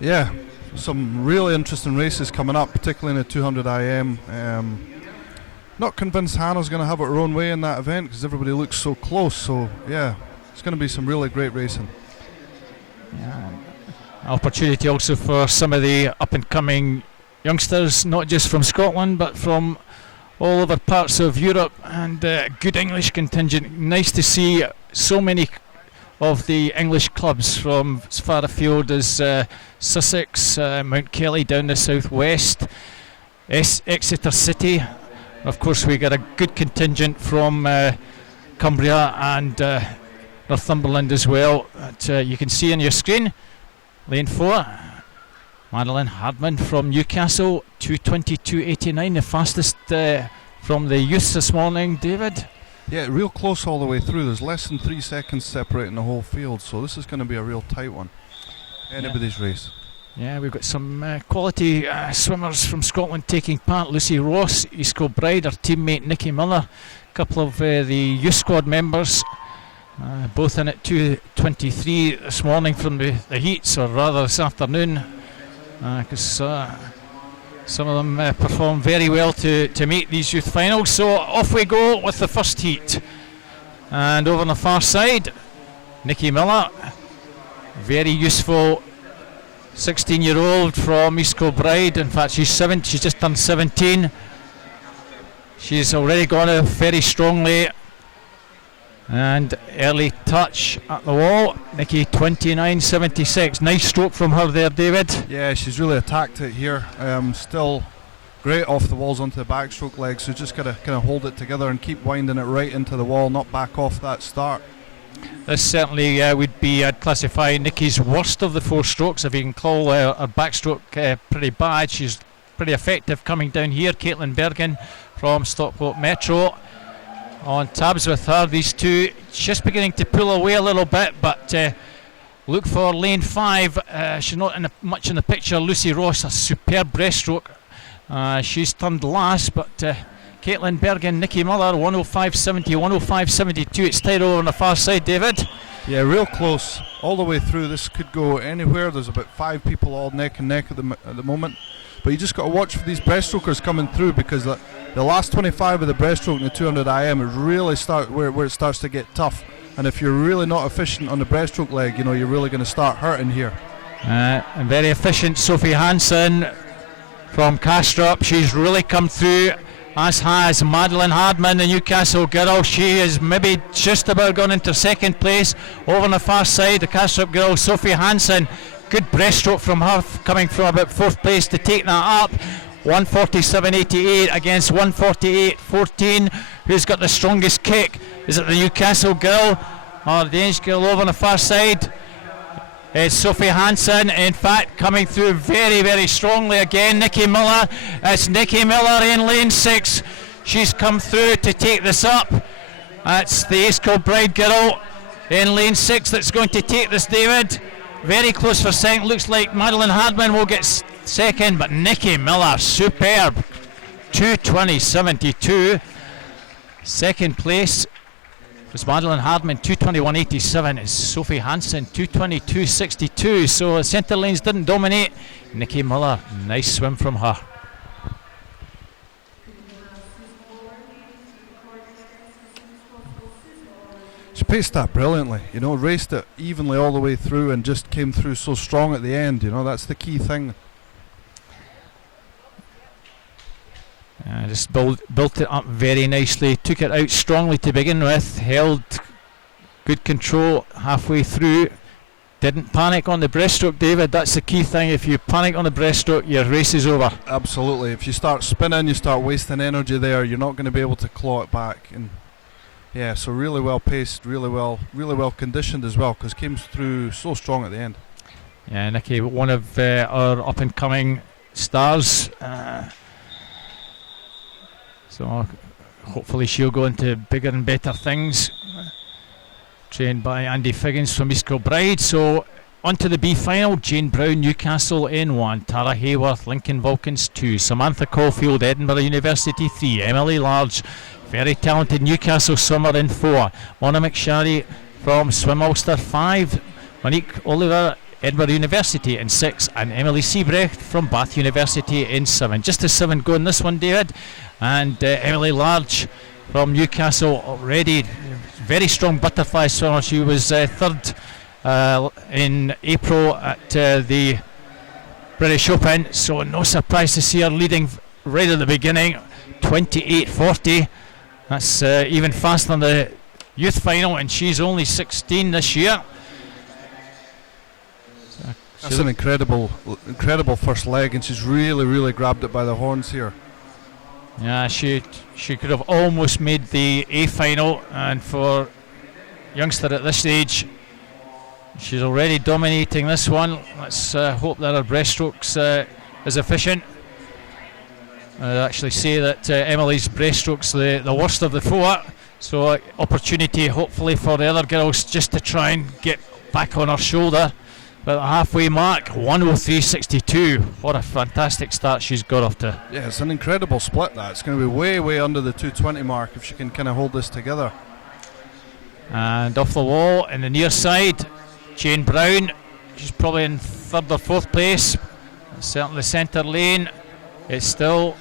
Yeah, some really interesting races coming up, particularly in the 200 IM. Not convinced Hannah's going to have it her own way in that event because everybody looks so close. So yeah, it's going to be some really great racing. Yeah. Opportunity also for some of the up-and-coming youngsters, not just from Scotland but from all over parts of Europe, and good English contingent. Nice to see so many of the English clubs from as far afield as Sussex, Mount Kelly down the southwest, Exeter City. Of course, we got a good contingent from Cumbria and Northumberland as well. You can see on your screen, lane 4, Madeline Hardman from Newcastle, 2:22.89, the fastest from the youths this morning, David. Yeah, real close all the way through. There's less than 3 seconds separating the whole field, so this is going to be a real tight one. Anybody's race. Yeah, we've got some quality swimmers from Scotland taking part. Lucy Ross, East Kilbride, our teammate Nikki Miller, a couple of the youth squad members, both in at 2:23 this morning from the heats, or rather this afternoon, because some of them performed very well to meet these youth finals. So off we go with the first heat. And over on the far side, Nikki Miller, very useful 16-year-old from East Kilbride. In fact, she's just turned 17. She's already gone off very strongly. And early touch at the wall, Nikki 29.76. Nice stroke from her there, David. Yeah, she's really attacked it here. Still great off the walls onto the backstroke leg, so just got to kind of hold it together and keep winding it right into the wall, not back off that start. This certainly would be, I'd classify Nikki's worst of the 4 strokes, if you can call her backstroke pretty bad. She's pretty effective coming down here. Caitlin Bergen from Stockport Metro on tabs with her. These two just beginning to pull away a little bit, but look for lane 5. She's not much in the picture. Lucy Ross, a superb breaststroke. She's turned last, but Caitlin Bergen, Nikki Miller, 105.70, 105.72. It's tight over on the far side, David. Yeah, real close all the way through. This could go anywhere. There's about 5 people all neck and neck at the moment. But you just got to watch for these breaststrokers coming through, because the last 25 of the breaststroke in the 200 IM is really where it starts to get tough. And if you're really not efficient on the breaststroke leg, you're really going to start hurting here. And very efficient Sophie Hansen from Castrop. She's really come through, as has Madeline Hardman, the Newcastle girl. She is maybe just about gone into second place. Over on the far side, the Castrop girl, Sophie Hansen. Good breaststroke from her, coming from about 4th place to take that up. 147.88 against 148.14. Who's got the strongest kick? Is it the Newcastle girl or the Danish girl over on the far side? It's Sophie Hansen, in fact, coming through very, very strongly again. Nikki Miller. It's Nikki Miller in lane 6. She's come through to take this up. That's the East Kilbride girl in lane 6 that's going to take this, David. Very close for second. Looks like Madeline Hardman will get second, but Nikki Miller, superb. 2:20.72. Second place was Madeline Hardman, 2:21.87. Is Sophie Hansen, 2:22.62. So centre lanes didn't dominate. Nikki Miller, nice swim from her. She paced that brilliantly, raced it evenly all the way through and just came through so strong at the end. That's the key thing. Just built it up very nicely, took it out strongly to begin with, held good control halfway through, didn't panic on the breaststroke, David. That's the key thing. If you panic on the breaststroke, your race is over. Absolutely. If you start spinning, you start wasting energy there, you're not going to be able to claw it back. And yeah, so really well paced, really well conditioned as well, because came through so strong at the end. Yeah, Nikki, one of our up and coming stars. So hopefully she'll go into bigger and better things. Trained by Andy Figgins from East Kilbride. So on to the B final. Jane Brown, Newcastle N1, Tara Hayworth, Lincoln Vulcans 2, Samantha Caulfield, Edinburgh University 3, Emily Large, very talented Newcastle swimmer in 4, Mona McSharry from Swim Ulster 5, Monique Oliver Edinburgh University in 6, and Emily Siebrecht from Bath University in 7. Just a 7 going this one, David. And Emily Large from Newcastle already, very strong butterfly swimmer. She was third in April at the British Open, so no surprise to see her leading right at the beginning, 28.40. That's even faster than the youth final, and she's only 16 this year. That's an incredible first leg, and she's really grabbed it by the horns here. Yeah, she could have almost made the A final, and for youngster at this stage, she's already dominating this one. Let's hope that her breaststrokes is efficient. I'd actually say that Emily's breaststroke's the worst of the four, so opportunity hopefully for the other girls just to try and get back on her shoulder. But the halfway mark, 1:03.62. What a fantastic start she's got off to. Yeah, it's an incredible split that. It's going to be way under the 2:20 mark if she can kind of hold this together. And off the wall in the near side, Jane Brown. She's probably in third or fourth place. Certainly centre lane. It's still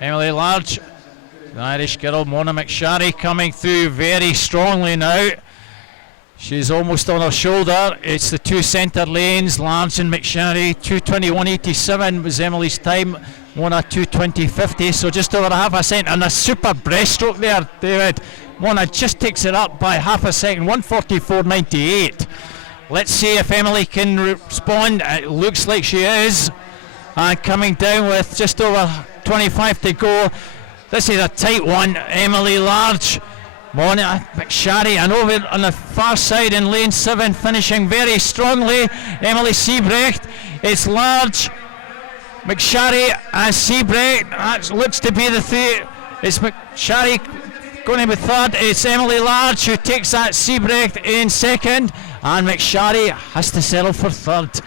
Emily Large. The Irish girl, Mona McSharry, coming through very strongly now. She's almost on her shoulder. It's the two centre lanes, Large and McSharry. 2:21.87 was Emily's time. Mona 2:20.50, so just over half a second. And a super breaststroke there, David. Mona just takes it up by half a second, 1:44.98. Let's see if Emily can respond. It looks like she is. And coming down with just over 25 to go. This is a tight one. Emily Large, Mona McSharry, and over on the far side in lane 7, finishing very strongly, Emily Siebrecht. It's Large, McSharry and Siebrecht. That looks to be the three. It's McSharry going to be third. It's Emily Large who takes that Siebrecht in second, and McSharry has to settle for third.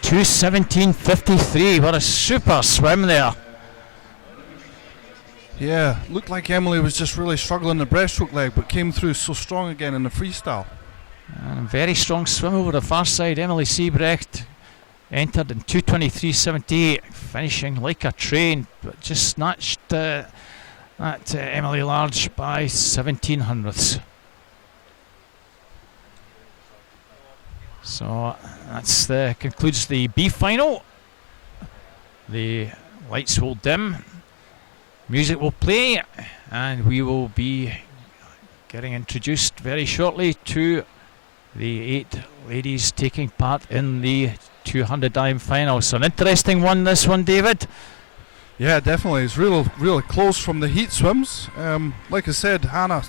2:17.53. What a super swim there. Yeah, looked like Emily was just really struggling the breaststroke leg, but came through so strong again in the freestyle. And a very strong swim over the far side. Emily Siebrecht entered in 2:23.78, finishing like a train, but just snatched Emily Large by 17 hundredths. So that's concludes the B final. The lights will dim, music will play, and we will be getting introduced very shortly to the 8 ladies taking part in the 200 IM final. So an interesting one, this one, David. Yeah, definitely. It's really close from the heat swims. Like I said, Hannah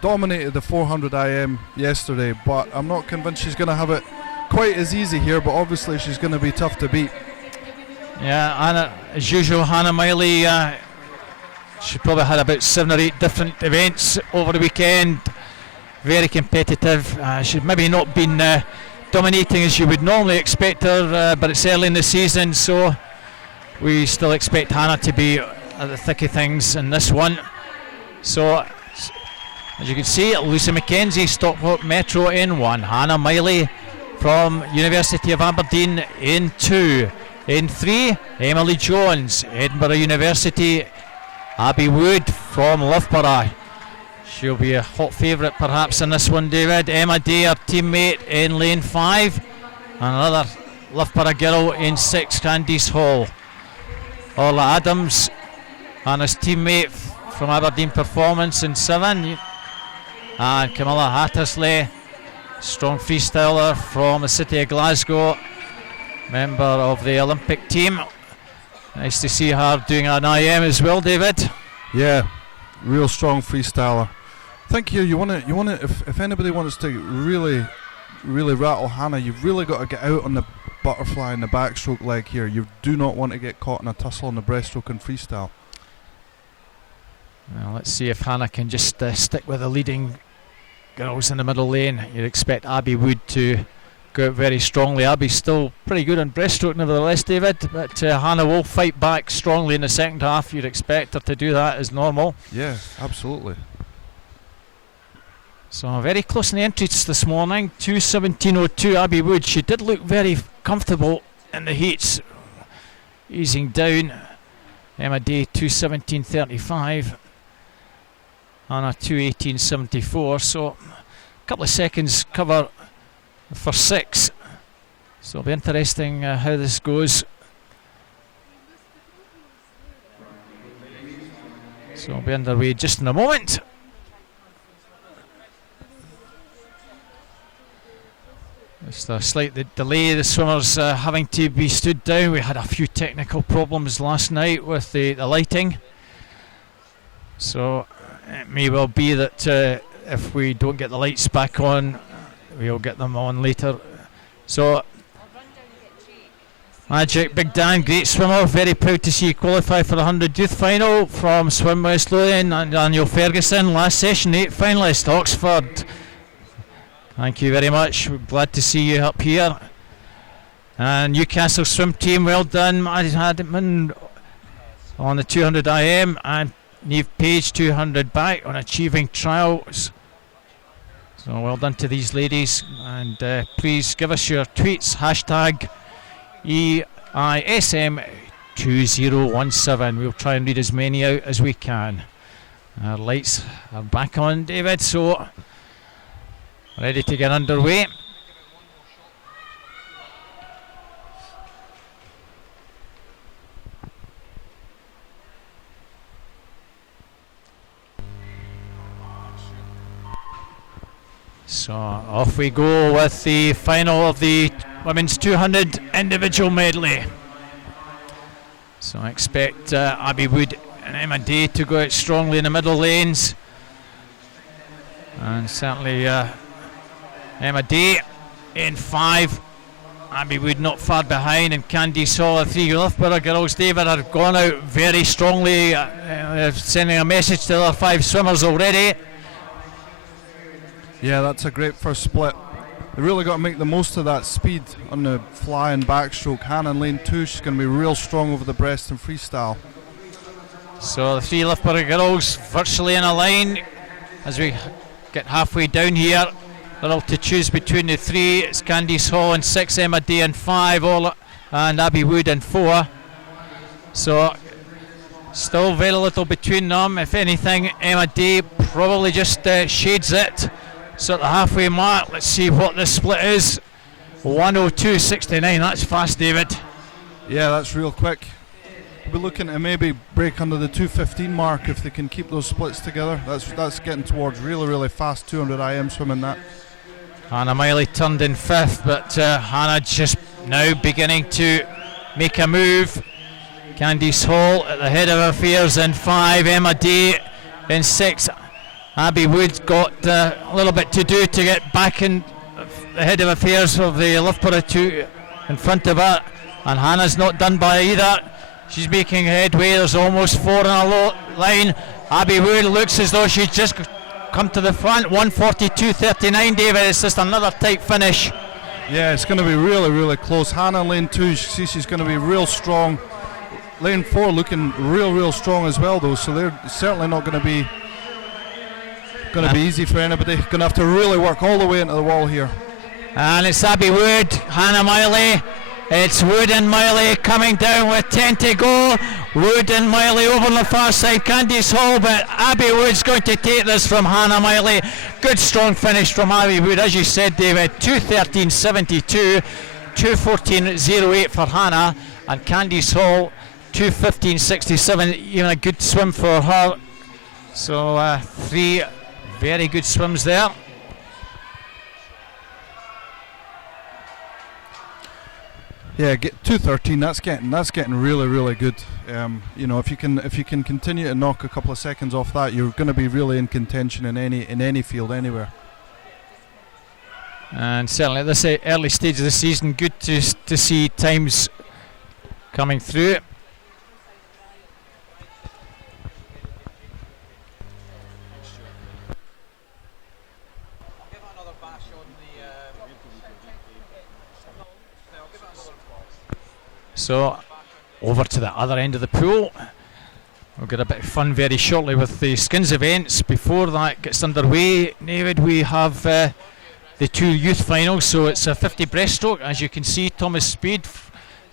dominated the 400 IM yesterday, but I'm not convinced she's going to have it quite as easy here, but obviously she's going to be tough to beat. Yeah, Anna, as usual, Hannah Miley, she probably had about 7 or 8 different events over the weekend. Very competitive. She's maybe not been dominating as you would normally expect her, but it's early in the season, so we still expect Hannah to be at the thick of things in this one. So, as you can see, Lucy McKenzie, Stockport Metro in 1. Hannah Miley from University of Aberdeen in 2. In 3, Emily Jones, Edinburgh University. Abby Wood from Loughborough. She'll be a hot favourite perhaps in this one, David. Emma Day, her teammate, in lane 5. Another Loughborough girl in 6, Candice Hall. Orla Adams and his teammate from Aberdeen Performance in 7. And Camilla Hattersley, strong freestyler from the city of Glasgow, member of the Olympic team. Nice to see her doing an IM as well, David. Yeah, real strong freestyler. I think here you want to if anybody wants to really rattle Hannah, you've really got to get out on the butterfly and the backstroke leg here. You do not want to get caught in a tussle on the breaststroke and freestyle. Well, let's see if Hannah can just stick with the leading girls in the middle lane. You'd expect Abby Wood to go out very strongly. Abby's still pretty good on breaststroke nevertheless, David, but Hannah will fight back strongly in the second half. You'd expect her to do that as normal. Yeah, absolutely. So very close in the entries this morning. 2:17.02. Abby Wood, she did look very comfortable in the heats, easing down. Emma Day 2:17.35, Anna 2:18.74, so a couple of seconds cover for 6. So it'll be interesting how this goes. So we'll be underway just in a moment. Just a slight delay, the swimmers having to be stood down. We had a few technical problems last night with the lighting. So it may well be that if we don't get the lights back on, we'll get them on later. So Magic, Big Dan, great swimmer, very proud to see you qualify for the 100 youth final from Swim West Lothian, and Daniel Ferguson, last session 8 finalist, Oxford. Thank you very much, we're glad to see you up here. And Newcastle swim team, well done, Maddie Hadman on the 200 IM, and Niamh Page 200 back on achieving trials. So well done to these ladies, and please give us your tweets, hashtag EISM2017. We'll try and read as many out as we can. Our lights are back on, David, so ready to get underway. So off we go with the final of the women's 200 individual medley. So I expect Abby Wood and Emma Day to go out strongly in the middle lanes, and certainly Emma Day in 5, Abby Wood not far behind, and Candice Hall, the 3 Loughborough girls, David, have gone out very strongly, sending a message to the other 5 swimmers already. Yeah, that's a great first split. They really got to make the most of that speed on the fly and backstroke. Hannah in lane 2, she's going to be real strong over the breast and freestyle. So the 3 Loughborough girls virtually in a line as we get halfway down here. They're all to choose between the 3. It's Candice Hall in 6, Emma Day in 5, and Abby Wood in 4. So still very little between them. If anything, Emma Day probably just shades it. So at the halfway mark, let's see what this split is. 1:02.69, that's fast, David. Yeah, that's real quick. We're looking to maybe break under the 2:15 mark if they can keep those splits together. That's getting towards really fast 200 IM swimming that. Hannah Miley turned in 5th, but Hannah just now beginning to make a move. Candice Hall at the head of affairs in 5, Emma Day in 6. Abby Wood got a little bit to do to get back in the head of affairs of the Loughborough 2 in front of her, and Hannah's not done by either. She's making headway. There's almost 4 in a low line. Abby Wood looks as though she's just come to the front. 1:42.39, David. It's just another tight finish. Yeah, it's going to be really close. Hannah lane 2, she's going to be real strong. Lane 4 looking real strong as well though, so they're certainly not going to be easy for anybody. Going to have to really work all the way into the wall here. And it's Abby Wood, Hannah Miley. It's Wood and Miley coming down with 10 to go. Wood and Miley over on the far side. Candice Hall, but Abby Wood's going to take this from Hannah Miley. Good strong finish from Abby Wood, as you said, David. 2:13.72, 2:14.08 for Hannah, and Candice Hall 2:15.67. Even a good swim for her. So 3 very good swims there. Yeah, get 2:13. That's getting really good. You know, if you can continue to knock a couple of seconds off that, you're going to be really in contention in any field anywhere. And certainly at this early stage of the season, good to see times coming through. So over to the other end of the pool. We'll get a bit of fun very shortly with the skins events. Before that gets underway, David, we have the two youth finals. So it's a 50 breaststroke. As you can see, Thomas Speed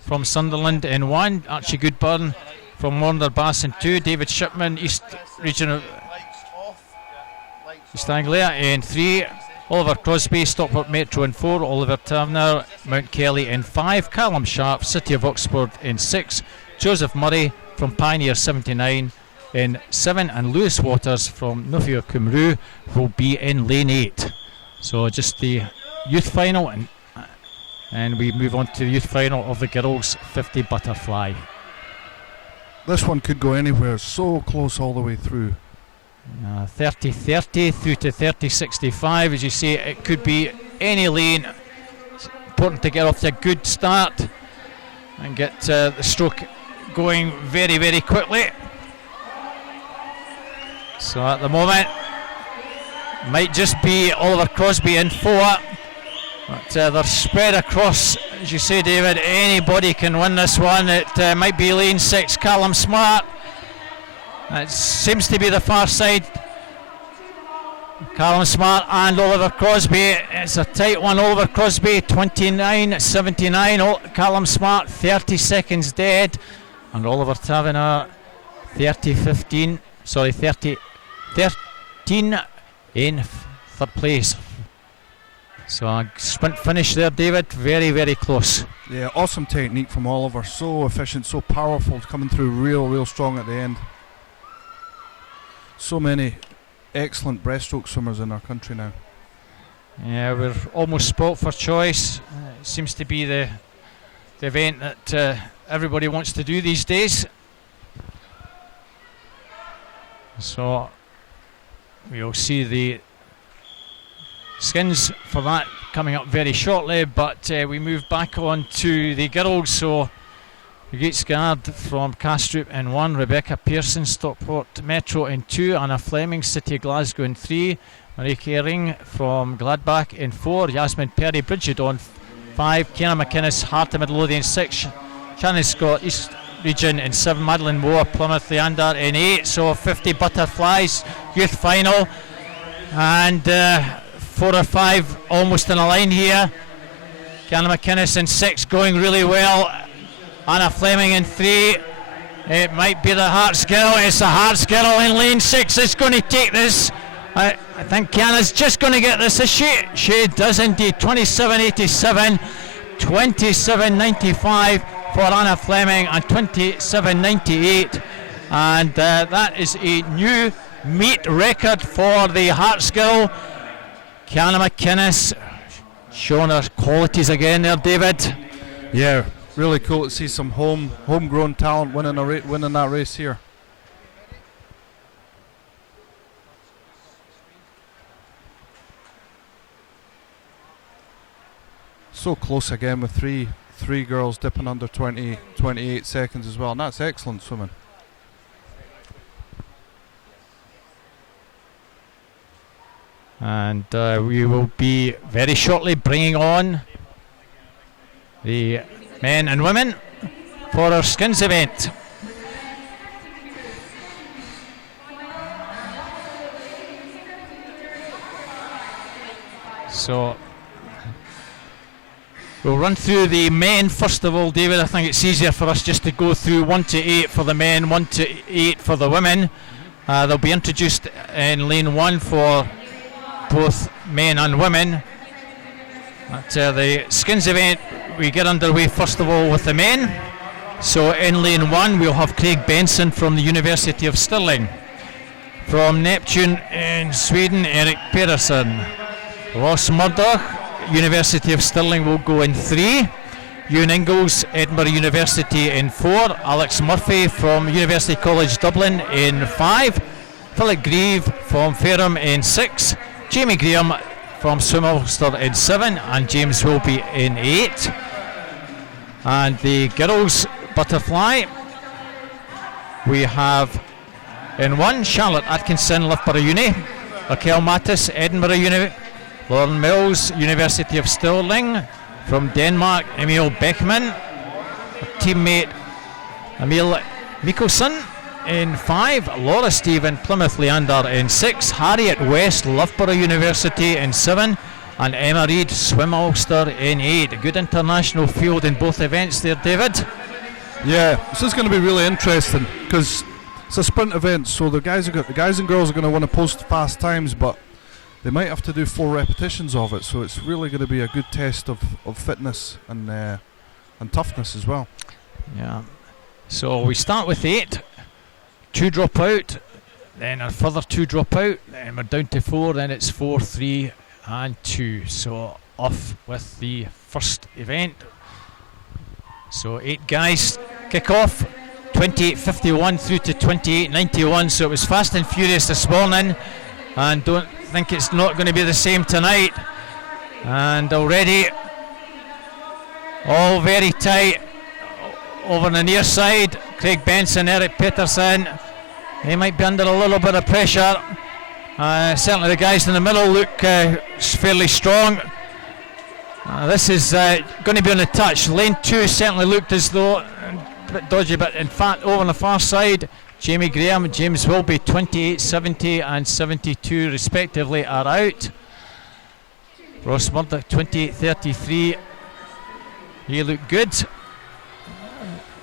from Sunderland in 1, Archie Goodburn from Warner Bass in 2, David Shipman, East Region of East Anglia in 3, Oliver Crosby, Stockport Metro in 4, Oliver Taverner, Mount Kelly in 5, Callum Sharp, City of Oxford in 6, Joseph Murray from Pioneer 79 in 7, and Lewis Waters from Nuffield Cymru will be in lane 8. So just the youth final, and we move on to the youth final of the girls 50 butterfly. This one could go anywhere, so close all the way through. 30-30 through to 30-65. As you say, it could be any lane. It's important to get off to a good start and get the stroke going very, very quickly. So at the moment, might just be Oliver Crosby in 4, but they're spread across. As you say, David, anybody can win this one. It might be lane 6, Callum Smart. It seems to be the far side. Callum Smart and Oliver Crosby. It's a tight one. Oliver Crosby 29.79. Callum Smart 30 seconds dead. And Oliver Taverner 30.13. Sorry, 30.13 in third place. So a sprint finish there, David. Very, very close. Yeah, awesome technique from Oliver. So efficient, so powerful, coming through real strong at the end. So many excellent breaststroke swimmers in our country now. Yeah, we're almost spoilt for choice. It seems to be the event that everybody wants to do these days. So we'll see the skins for that coming up very shortly, but we move back on to the girls. So Gates Guard from Castrup in 1, Rebecca Pearson, Stockport Metro in 2, Anna Fleming, City of Glasgow in 3, Marie Kering from Gladbach in 4, Yasmin Perry, Bridgetton 5, Kenna McInnes, Heart of Midlothian 6, Shannon Scott, East Region in 7, Madeline Moore, Plymouth Leander in 8. So 50 butterflies, youth final, and 4 or 5 almost in a line here. Kenna McInnes in 6, going really well. Anna Fleming in 3. It might be the Hearts girl. It's the Hearts girl in lane 6. It's going to take this. I think Kiana's just going to get this. Is she? She does indeed. 27.87, 27.95 for Anna Fleming, and 27.98. And that is a new meet record for the Hearts girl. Kiana McInnes showing her qualities again there, David. Yeah. Really cool to see some homegrown talent winning that race here. So close again with three girls dipping under 28 seconds as well, and that's excellent swimming. And we will be very shortly bringing on the men and women for our skins event. So we'll run through the men first of all, David. I think it's easier for us just to go through 1 to 8 for the men, 1 to 8 for the women. They'll be introduced in lane 1 for both men and women. At the skins event, we get underway first of all with the men. So in lane 1 we'll have Craig Benson from the University of Stirling. From Neptune in Sweden, Eric Persson. Ross Murdoch, University of Stirling, will go in 3. Ewan Ingalls, Edinburgh University in 4. Alex Murphy from University College Dublin in 5. Philip Grieve from Fareham in 6. Jamie Graham from Swim Ulster in 7, and James Wilby in 8. And the girls butterfly, we have in 1 Charlotte Atkinson, Loughborough Uni. Raquel Mattis, Edinburgh Uni. Lauren Mills, University of Stirling. From Denmark, Emil Beckman. Her teammate Emil Mikkelsen in 5. Laura Stephen, Plymouth Leander in 6. Harriet West, Loughborough University in 7. and Emma Reid, Swim Ulster in 8. A good international field in both events there, David. Yeah, this is going to be really interesting because it's a sprint event, so the guys and girls are going to want to post fast times, but they might have to do 4 repetitions of it, so it's really going to be a good test of fitness and toughness as well. Yeah, so we start with 8, 2 drop out, then a further 2 drop out, then we're down to 4, then it's 4, 3 and 2. So off with the first event. So 8 guys kick off, 28.51 through to 28.91, so it was fast and furious this morning, and don't think it's not going to be the same tonight. And already all very tight over on the near side. Craig Benson, Eric Peterson, they might be under a little bit of pressure. Certainly the guys in the middle look fairly strong. This is going to be on the touch. Lane 2 certainly looked as though a bit dodgy, but in fact over on the far side, Jamie Graham and James Wilby, 28.70 and 72 respectively, are out. Ross Murdoch, 28.33. He looked good.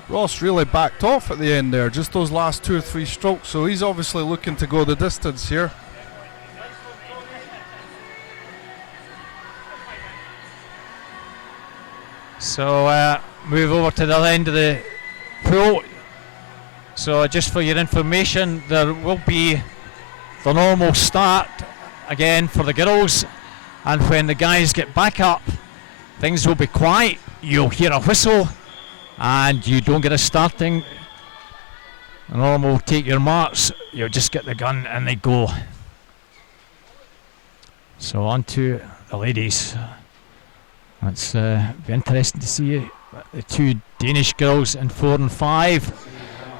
Ross really backed off at the end there, just those last 2 or 3 strokes, so he's obviously looking to go the distance here. So move over to the other end of the pool. So just for your information, there will be the normal start again for the girls, and when the guys get back up, things will be quiet. You'll hear a whistle and you don't get a starting. The normal take your marks, you'll just get the gun and they go. So on to the ladies. That's be interesting to see the 2 Danish girls in 4 and 5.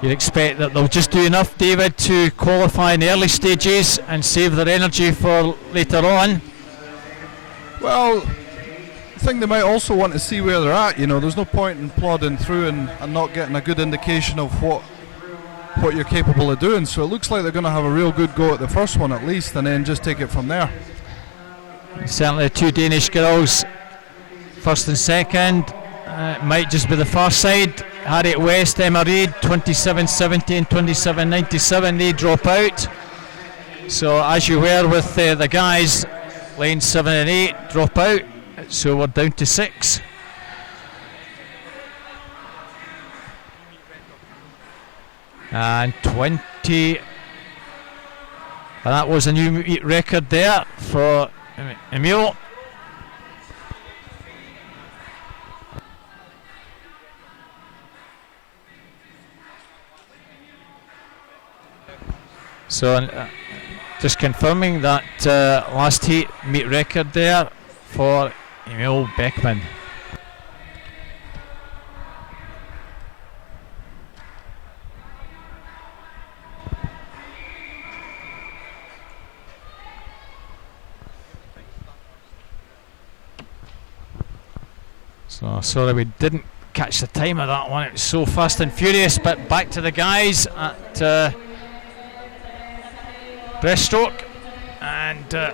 You'd expect that they'll just do enough, David, to qualify in the early stages and save their energy for later on. Well, I think they might also want to see where they're at. You know, there's no point in plodding through and not getting a good indication of what you're capable of doing. So it looks like they're going to have a real good go at the first one at least, and then just take it from there. Certainly the 2 Danish girls, first and second, might just be the far side. Harriet West, Emma Reid, 27.70 and 27.97, they drop out. So as you were with the guys, lane 7 and 8 drop out, so we're down to 6. And 20, and that was a new meet record there for Emil. So just confirming that last heat meet record there for Emil Beckman. So sorry we didn't catch the time of that one, it was so fast and furious, but back to the guys at Breaststroke, and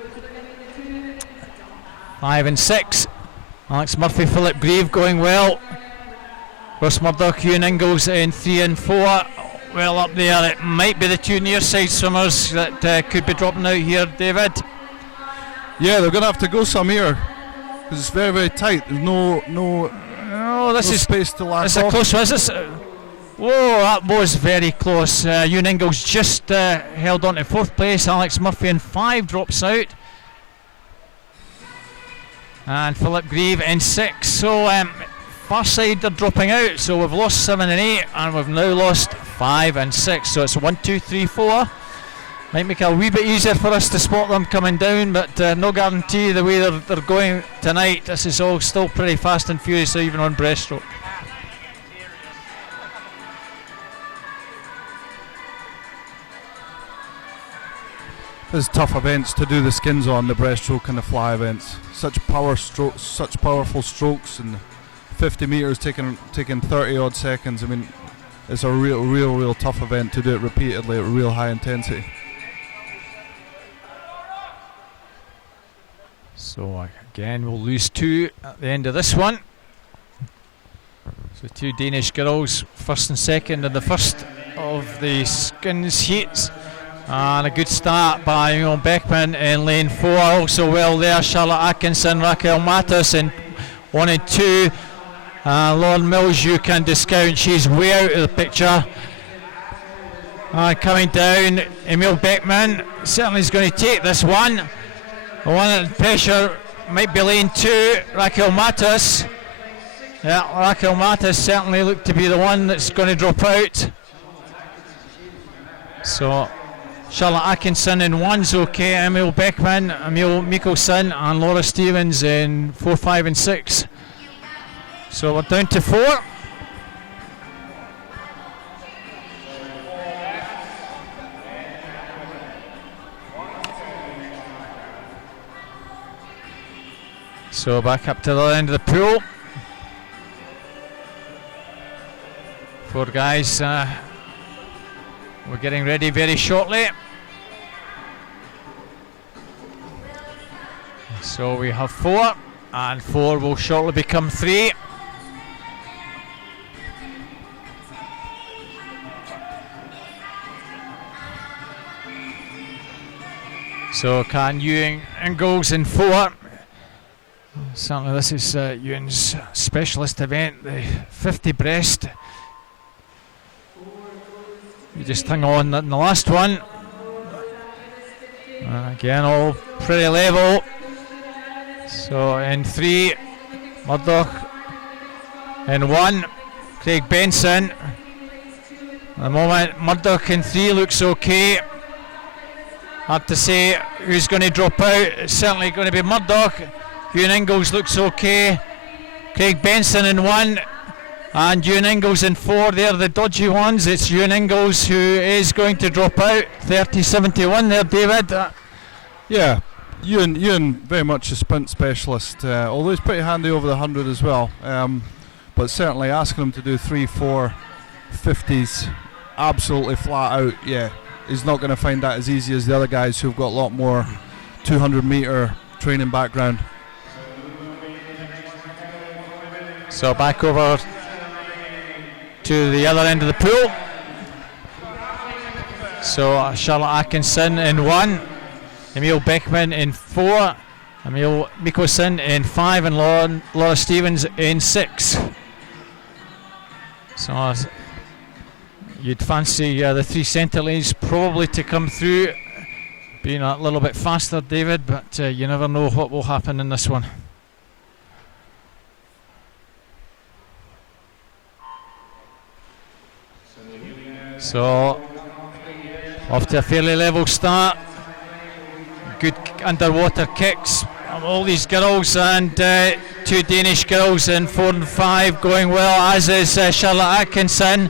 5 and 6. Alex Murphy, Philip Grieve going well. Ross Murdoch, Ewan Ingalls in 3 and 4. Well up there, it might be the 2 near side swimmers that could be dropping out here, David. Yeah, they're going to have to go some here because it's very, very tight. There's no space to lack It's off. a close one. Is this? Whoa, that was very close. Ewan Ingalls just held on to 4th place. Alex Murphy in 5 drops out. And Philip Grieve in 6. So far side they're dropping out. So we've lost 7 and 8, and we've now lost 5 and 6. So it's 1, 2, 3, 4. Might make it a wee bit easier for us to spot them coming down, but no guarantee the way they're going tonight. This is all still pretty fast and furious, even on Breaststroke. There's tough events to do the skins on, the breaststroke and the fly events. Such powerful strokes, and 50 metres taking 30 odd seconds. I mean, it's a real tough event to do it repeatedly at real high intensity. So Again, we'll lose 2 at the end of this one. So 2 Danish girls, first and second in the first of the skins heats. And a good start by Emil Beckman in lane 4. Also well there, Charlotte Atkinson, Raquel Matos in 1 and 2. Lauren Mills, you can discount, she's way out of the picture. Coming down, Emil Beckman certainly is going to take this one. The one at pressure might be lane 2, Raquel Matos. Yeah, Raquel Matos certainly looked to be the one that's going to drop out. So Charlotte Atkinson in 1's okay, Emil Beckman, Emil Mikkelsen and Laura Stevens in 4, 5 and 6. So we're down to 4. So back up to the end of the pool. 4 guys, we're getting ready very shortly. So we have 4, and 4 will shortly become 3. So Karen Ewing and goals in 4. Certainly this is Ewing's specialist event, the 50 breast. You just hung on in the last one. Again, all pretty level. So in 3, Murdoch. In 1, Craig Benson. At the moment, Murdoch in 3 looks okay. Hard to say who's going to drop out. It's certainly going to be Murdoch. Ewan Ingalls looks okay. Craig Benson in 1. And Ewan Ingalls in 4, they're the dodgy ones. It's Ewan Ingalls who is going to drop out. 30.71 there, David. Yeah, Ewan very much a sprint specialist, although he's pretty handy over the 100 as well. But certainly asking him to do 3, 4 50s absolutely flat out, yeah, he's not going to find that as easy as the other guys who've got a lot more 200 metre training background. So back over to the other end of the pool. So Charlotte Atkinson in 1, Emil Beckman in 4, Emil Mikkelsen in 5, and Laura Stevens in 6. So you'd fancy the 3 centre lanes probably to come through, being a little bit faster, David, but you never know what will happen in this one. So off to a fairly level start. Good underwater kicks of all these girls, and 2 Danish girls in 4 and 5 going well, as is Charlotte Atkinson.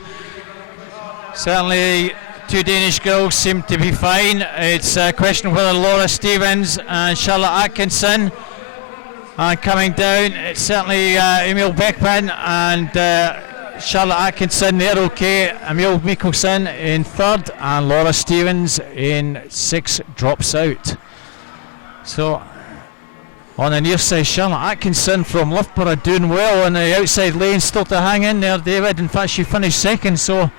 Certainly 2 Danish girls seem to be fine. It's a question whether Laura Stevens and Charlotte Atkinson are coming down. It's certainly Emil Beckman and Charlotte Atkinson, they're okay. Emil Mikkelsen in 3rd, and Laura Stevens in 6 drops out. So on the near side, Charlotte Atkinson from Loughborough doing well on the outside lane, still to hang in there, David. In fact, she finished 2nd, so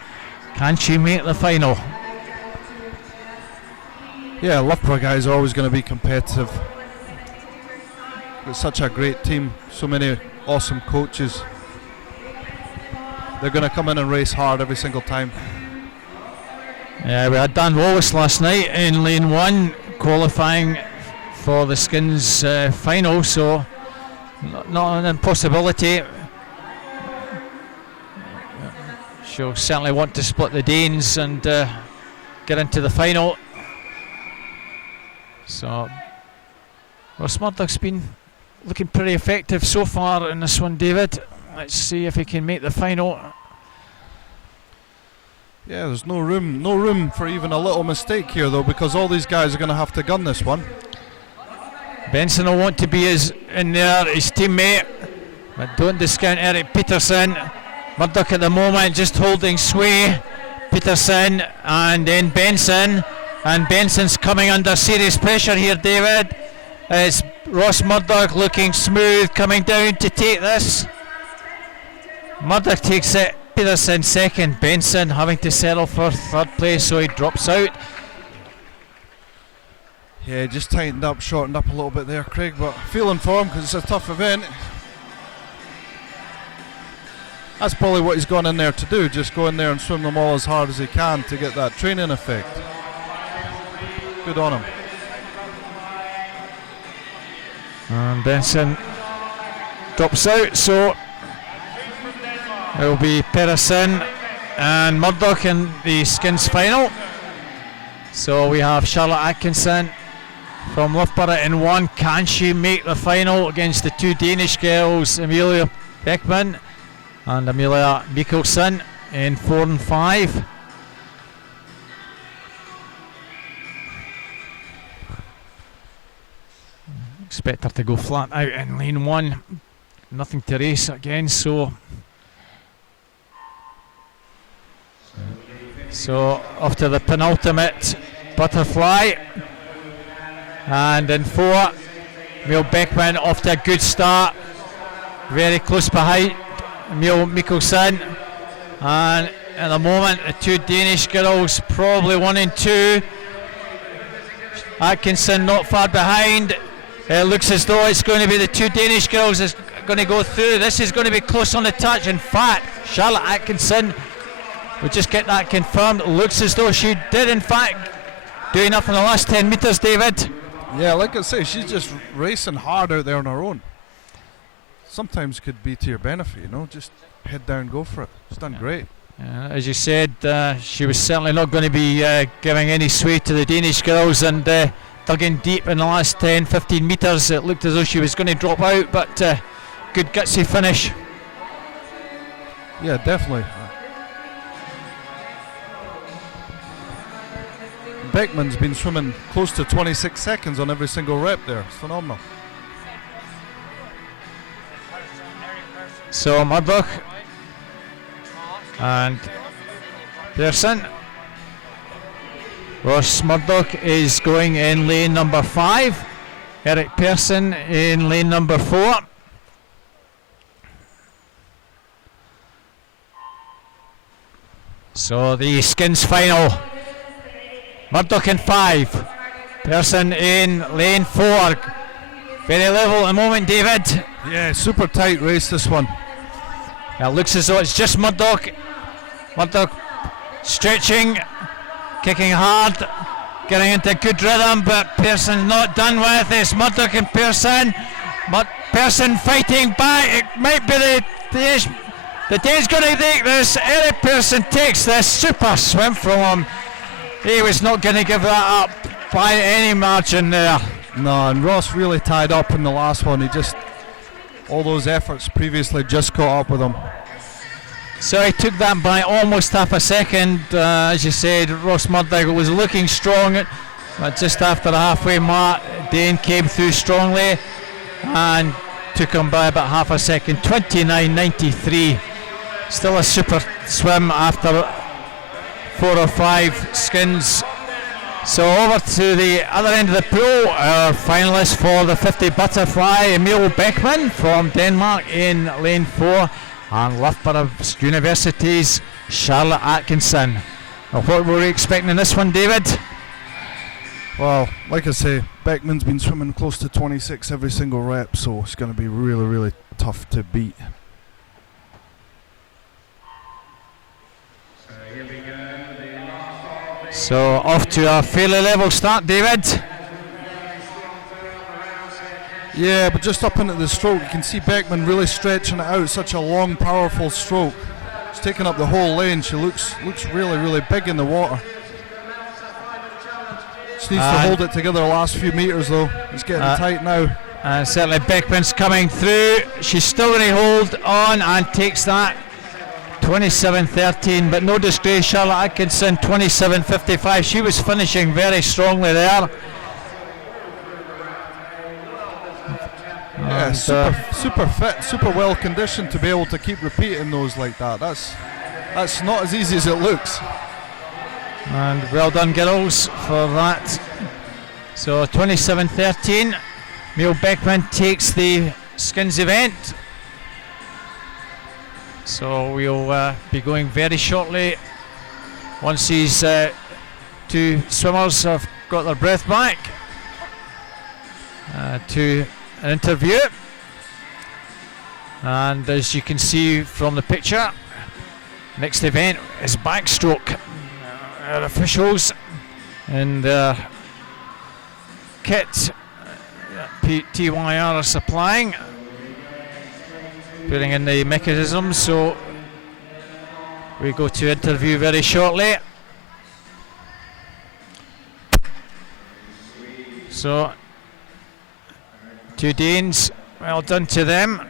can she make the final? Yeah, Loughborough guys are always going to be competitive. It's such a great team, so many awesome coaches. They're going to come in and race hard every single time. Yeah, we had Dan Wallace last night in lane 1 qualifying for the skins final, so not an impossibility. She'll certainly want to split the Danes and get into the final. So Ross Murdoch's been looking pretty effective so far in this one, David. Let's see if he can make the final. Yeah, there's no room for even a little mistake here though, because all these guys are going to have to gun this one. Benson will want to be in there, his teammate, but don't discount Eric Peterson. Murdoch at the moment just holding sway. Peterson and then Benson, and Benson's coming under serious pressure here, David. It's Ross Murdoch looking smooth, coming down to take this. Murdoch takes it. Peterson second. Benson having to settle for third place, so he drops out. Yeah, just tightened up, shortened up a little bit there, Craig, but feeling for him because it's a tough event. That's probably what he's gone in there to do, just go in there and swim them all as hard as he can to get that training effect. Good on him. And Benson drops out, so it will be Pedersen and Murdoch in the skins final. So we have Charlotte Atkinson from Loughborough in 1. Can she make the final against the 2 Danish girls, Amelia Beckman and Amelia Mikkelsen, in 4 and 5? Expect her to go flat out in lane 1. Nothing to race again, so off to the penultimate butterfly. And in 4, Emil Beckman off to a good start. Very close behind Emil Mikkelsen. And at the moment, the 2 Danish girls probably 1 and 2. Atkinson not far behind. It looks as though it's going to be the 2 Danish girls is going to go through. This is going to be close on the touch. In fact, Charlotte Atkinson, we'll just get that confirmed. Looks as though she did in fact do enough in the last 10 metres, David. Yeah, like I say, she's just racing hard out there on her own. Sometimes could be to your benefit, you know, just head down, go for it. She's done great. As you said, she was certainly not going to be giving any sway to the Danish girls, and dug in deep in the last 10-15 metres. It looked as though she was going to drop out, but good gutsy finish. Yeah, definitely. Beckman's been swimming close to 26 seconds on every single rep there. It's phenomenal. So Murdoch and Pearson. Ross Murdoch is going in lane number 5. Eric Pearson in lane number 4. So the skins final. Murdoch in 5. Pearson in lane 4. Very level at the moment, David. Yeah, super tight race, this one. It looks as though it's just Murdoch. Murdoch stretching, kicking hard, getting into good rhythm, but Pearson not done with this. Murdoch and Pearson. Pearson fighting back. It might be the Dane's going to take this. Eric Pearson takes this. Super swim from him. He was not going to give that up by any margin there. No, and Ross really tied up in the last one. He just, all those efforts previously just caught up with him. So he took that by almost half a second. As you said, Ross Murdoch was looking strong, but just after the halfway mark, Dane came through strongly and took him by about half a second. 29.93. Still a super swim after 4 or 5 skins. So over to the other end of the pool, our finalists for the 50 butterfly, Emil Beckman from Denmark in lane 4, and Loughborough University's Charlotte Atkinson. Now, what were we expecting in this one, David? Well, like I say, Beckman's been swimming close to 26 every single rep, so it's going to be really, really tough to beat. So off to a fairly level start, David. Yeah, but just up into the stroke, you can see Beckman really stretching it out. Such a long, powerful stroke. She's taking up the whole lane. She looks really, really big in the water. She needs to hold it together the last few meters, though. It's getting tight now. Certainly Beckman's coming through. She's still going to hold on and takes that. 27.13, but no disgrace. Charlotte Atkinson 27.55. She was finishing very strongly there. Yeah, super fit, super well conditioned to be able to keep repeating those like that. That's not as easy as it looks. And well done, girls, for that. So 27.13. Neil Beckman takes the skins event. So we'll be going very shortly once these two swimmers have got their breath back to an interview. And as you can see from the picture, next event is backstroke. Our officials in the kit TYR are supplying, putting in the mechanism, so we go to interview very shortly. So, two Danes, well done to them.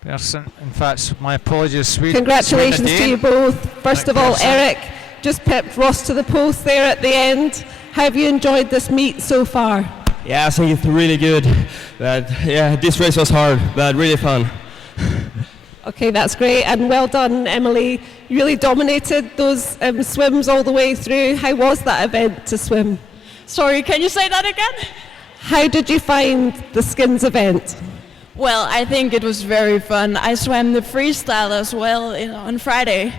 Person, in fact, my apologies, Sweden. Congratulations to you both. First of all, person. Eric just pipped Ross to the post there at the end. How have you enjoyed this meet so far? Yeah, I think it's really good. But yeah, this race was hard, but really fun. Okay, that's great, and well done, Emily. You really dominated those swims all the way through. How was that event to swim? Sorry, can you say that again? How did you find the skins event? Well, I think it was very fun. I swam the freestyle as well on Friday,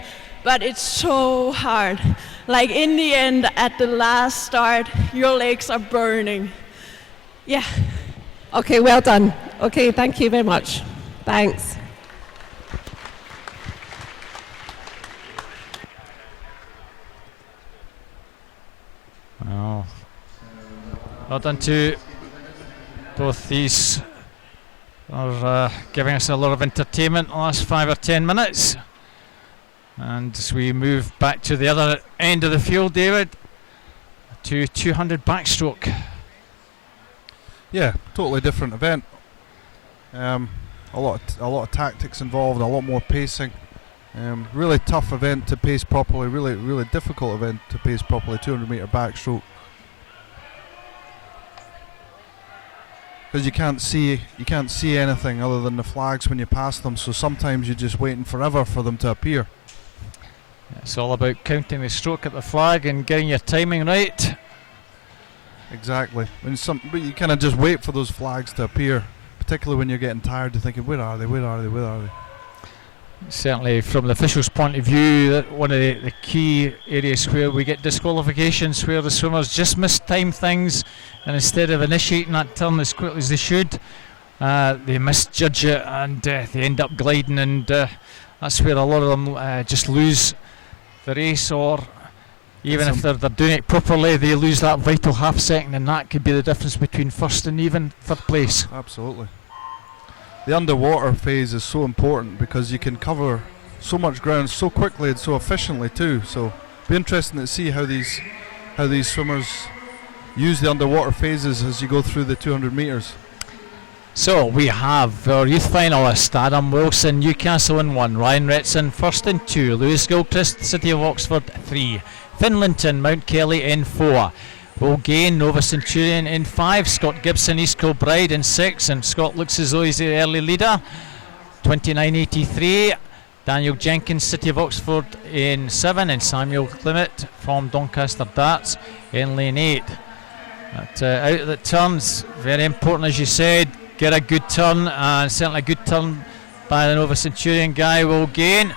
but it's so hard. Like in the end, at the last start, your legs are burning. Yeah. Okay, well done. Okay, thank you very much. Thanks. Well done to both these. Are giving us a lot of entertainment the last 5 or 10 minutes. And as we move back to the other end of the field, David, to 200 backstroke. Yeah, totally different event. A lot of tactics involved, a lot more pacing. Really tough event to pace properly. Really difficult event to pace properly. 200-meter backstroke. Because you can't see anything other than the flags when you pass them, so sometimes you're just waiting forever for them to appear. It's all about counting the stroke at the flag and getting your timing right. Exactly. But you kind of just wait for those flags to appear, particularly when you're getting tired. You're thinking, where are they? Where are they? Where are they? Certainly, from the officials' point of view, that one of the key areas where we get disqualifications, where the swimmers just mistime things, and instead of initiating that turn as quickly as they should, they misjudge it and they end up gliding, and that's where a lot of them just lose the race, or even if they're doing it properly, they lose that vital half second, and that could be the difference between first and even third place. Absolutely. The underwater phase is so important because you can cover so much ground so quickly and so efficiently too. So it'll be interesting to see how these swimmers use the underwater phases as you go through the 200 metres. So we have our youth finalists: Adam Wilson, Newcastle in 1, Ryan Retson first in 2, Lewis Gilchrist, City of Oxford 3, Finn Linton, Mount Kelly in 4, Will Gain, Nova Centurion in 5, Scott Gibson, East Kilbride in 6, and Scott looks as though he's the early leader, 29.83. Daniel Jenkins, City of Oxford in 7, and Samuel Clement from Doncaster Darts in lane 8. But out that turns, very important as you said, get a good turn, and certainly a good turn by the Nova Centurion guy, Will Gain.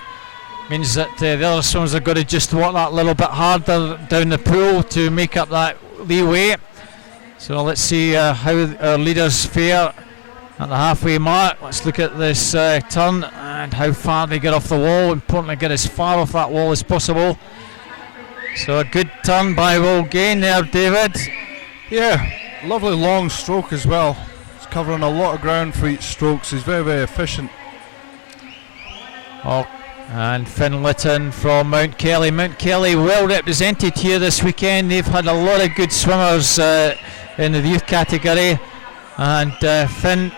Means that the other swimmers are going to just walk that little bit harder down the pool to make up that leeway. So let's see how our leaders fare at the halfway mark. Let's look at this turn and how far they get off the wall. Important to get as far off that wall as possible. So a good turn by Will Gain there, David. Yeah, lovely long stroke as well. He's covering a lot of ground for each stroke, so he's very, very efficient. Oh, and Finn Litton from Mount Kelly. Mount Kelly well represented here this weekend. They've had a lot of good swimmers in the youth category, and Finn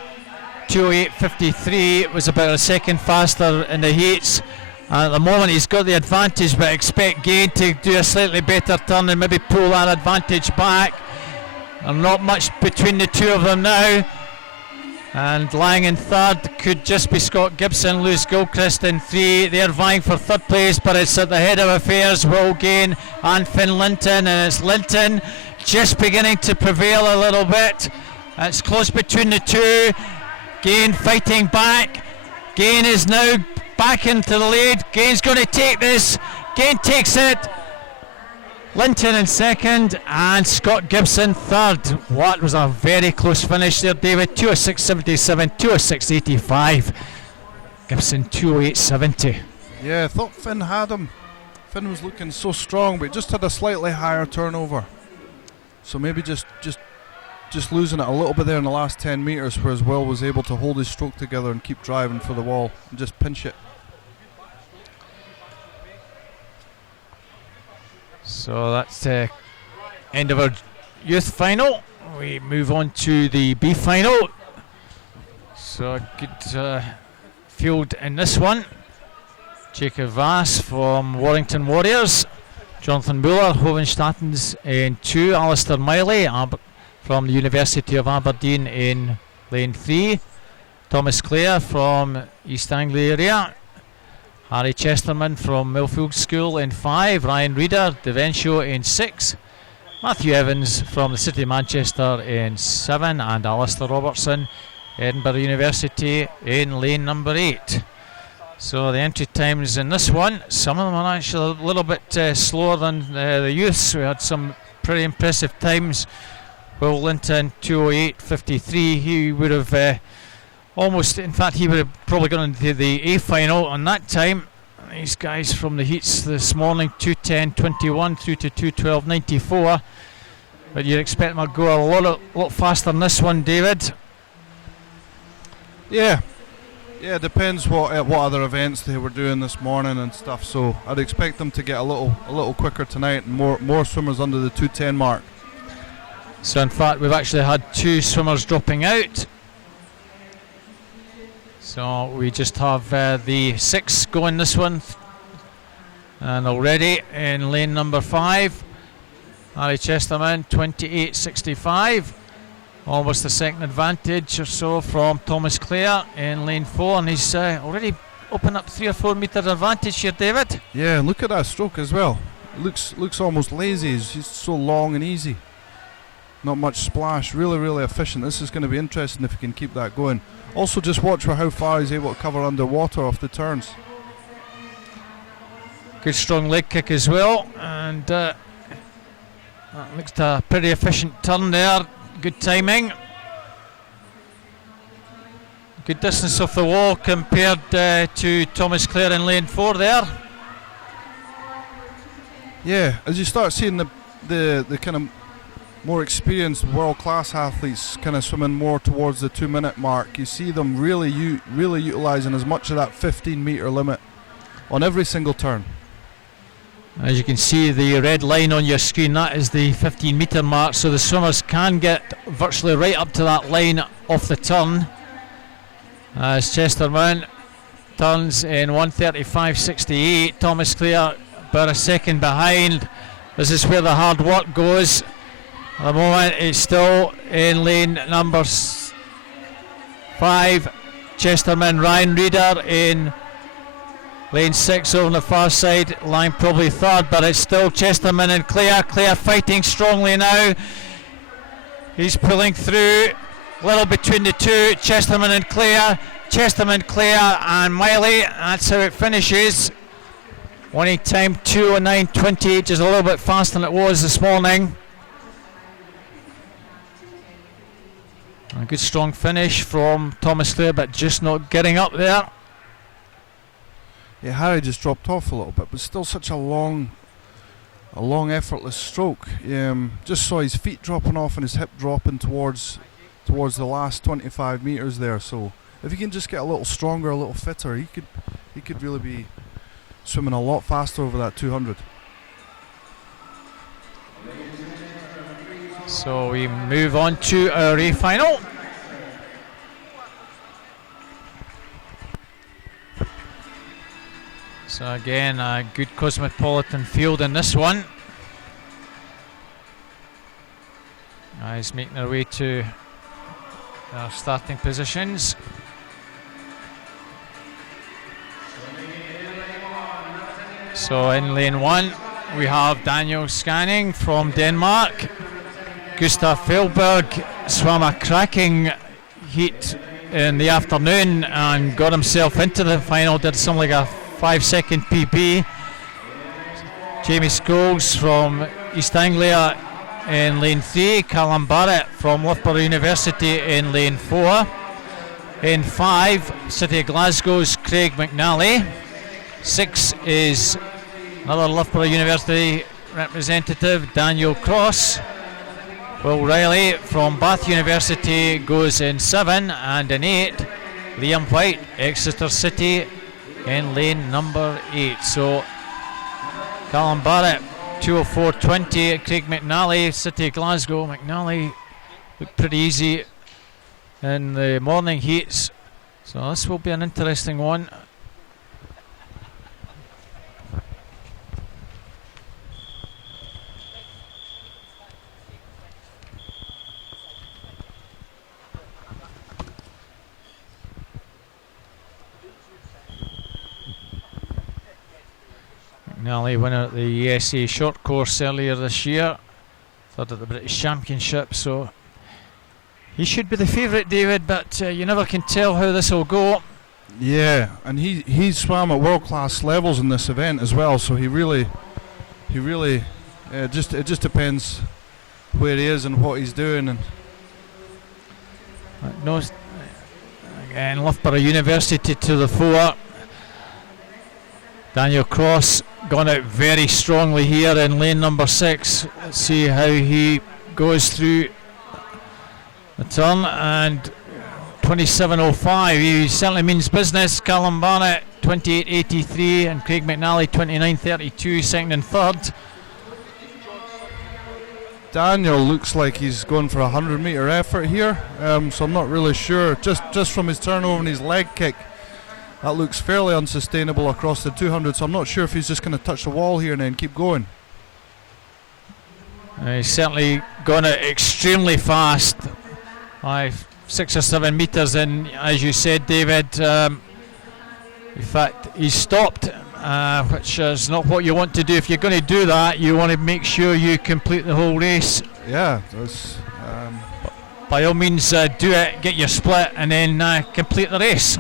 2:08.53 was about a second faster in the heats. And at the moment he's got the advantage, but I expect Gain to do a slightly better turn and maybe pull that advantage back. And not much between the two of them now. And lying in third could just be Scott Gibson, Lewis Gilchrist in 3. They're vying for third place, but it's at the head of affairs, Will Gain and Finn Linton, and it's Linton just beginning to prevail a little bit. It's close between the two. Gain fighting back. Gain is now back into the lead. Gain's going to take this. Gain takes it. Linton in second and Scott Gibson third. What was a very close finish there, David. 206.77, 206.85. Gibson 208.70. Yeah, I thought Finn had him. Finn was looking so strong, but just had a slightly higher turnover. So maybe just losing it a little bit there in the last 10 metres, whereas Will was able to hold his stroke together and keep driving for the wall and just pinch it. So that's the end of our youth final. We move on to the B final. So a good field in this one. Jacob Vass from Warrington Warriors. Jonathan Muller, Hovenstatens in 2. Alistair Miley from the University of Aberdeen in lane 3. Thomas Clare from East Anglia area. Harry Chesterman from Millfield School in 5. Ryan Reeder, Devenshaw in 6. Matthew Evans from the City of Manchester in 7. And Alistair Robertson, Edinburgh University in lane number 8. So the entry times in this one, some of them are actually a little bit slower than the youths. We had some pretty impressive times. Will Linton 208.53. He would have almost, in fact, he would have probably gone into the A final on that time. These guys from the heats this morning, 210.21 through to 212.94. But you'd expect them to go a lot faster than this one, David. Yeah, depends what other events they were doing this morning and stuff. So I'd expect them to get a little quicker tonight and more swimmers under the 210 mark. So in fact, we've actually had 2 swimmers dropping out. So we just have the 6 going this one, and already in lane number 5, Harry Chesterman 28.65, almost a second advantage or so from Thomas Clare in lane 4, and he's already opened up 3 or 4 metre advantage here, David. Yeah, and look at that stroke as well. Looks almost lazy. It's just so long and easy. Not much splash. Really efficient. This is going to be interesting if he can keep that going. Also, just watch for how far he's able to cover underwater off the turns. Good strong leg kick as well, and that looks a pretty efficient turn there. Good timing. Good distance off the wall compared to Thomas Clare in lane 4 there. Yeah, as you start seeing the kind of more experienced world-class athletes kind of swimming more towards the 2-minute mark, you see them really utilising as much of that 15-metre limit on every single turn. As you can see, the red line on your screen, that is the 15-metre mark, so the swimmers can get virtually right up to that line off the turn. As Chesterman turns in 1:35.68, Thomas Clare about a second behind. This is where the hard work goes. At the moment it's still in lane number 5. Chesterman, Ryan Reeder in lane 6 over on the far side, line probably 3rd, but it's still Chesterman and Clare. Clare fighting strongly now. He's pulling through, little between the 2, Chesterman and Clare. Chesterman, Clare and Miley. That's how it finishes. Winning time 2:09.28, just a little bit faster than it was this morning. A good strong finish from Thomas Clare, but just not getting up there. Yeah, Harry just dropped off a little bit, but still such a long effortless stroke. Just saw his feet dropping off and his hip dropping towards the last 25 metres there. So if he can just get a little stronger, a little fitter, he could really be swimming a lot faster over that 200. So we move on to our A final. So again, a good cosmopolitan field in this one. Guys making their way to their starting positions. So in lane 1 we have Daniel Scanning from Denmark. Gustav Fehlberg swam a cracking heat in the afternoon and got himself into the final, did something like a 5-second PB. Jamie Scholes from East Anglia in lane 3, Callum Barrett from Loughborough University in lane 4. In 5, City of Glasgow's Craig McNally. 6 is another Loughborough University representative, Daniel Cross. Will Riley from Bath University goes in 7, and in 8, Liam White, Exeter City in lane number 8. So Callum Barrett 2:04.20, Craig McNally, City of Glasgow. McNally looked pretty easy in the morning heats, so this will be an interesting one. McNally, winner at the ESA short course earlier this year, third at the British Championship, so he should be the favourite, David, but you never can tell how this will go. Yeah, and he swam at world class levels in this event as well, so he really it just depends where he is and what he's doing. And no, again, Loughborough University to the fore. Daniel Cross gone out very strongly here in lane number 6. Let's see how he goes through the turn, and 27.05, he certainly means business. Callum Barnett 28.83 and Craig McNally 29.32, second and third. Daniel looks like he's going for a 100-metre effort here, so I'm not really sure. Just from his turnover and his leg kick, that looks fairly unsustainable across the 200, so I'm not sure if he's just going to touch the wall here and then keep going. He's certainly gone out extremely fast, 6 or 7 metres in, as you said, David. In fact, he's stopped, which is not what you want to do. If you're going to do that, you want to make sure you complete the whole race. Yeah, that's, by all means, do it, get your split, and then complete the race.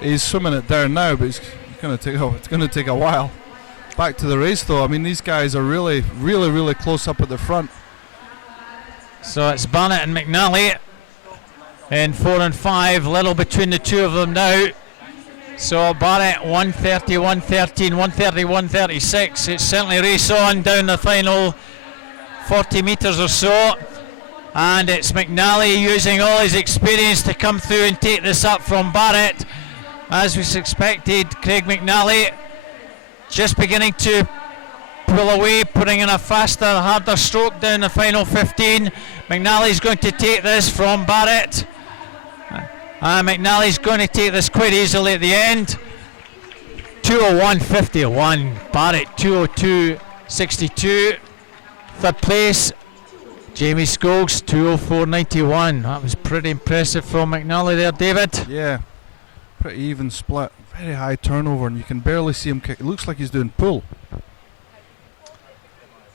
He's swimming it down now, but it's going to take a while. Back to the race, though. I mean, these guys are really close up at the front. So it's Barnett and McNally in 4 and 5, little between the two of them now. So Barnett 1:30, 1:13, 1:30, 1:36. It's certainly race on down the final 40 metres or so. And it's McNally using all his experience to come through and take this up from Barrett. As was expected, Craig McNally just beginning to pull away, putting in a faster, harder stroke down the final 15. McNally's going to take this from Barrett. McNally's going to take this quite easily at the end. 2:01.51. Barrett 2:02.62. Third place, Jamie Scholes 2:04.91. That was pretty impressive from McNally there, David. Yeah. Pretty even split, very high turnover, and you can barely see him kick. It looks like he's doing pull.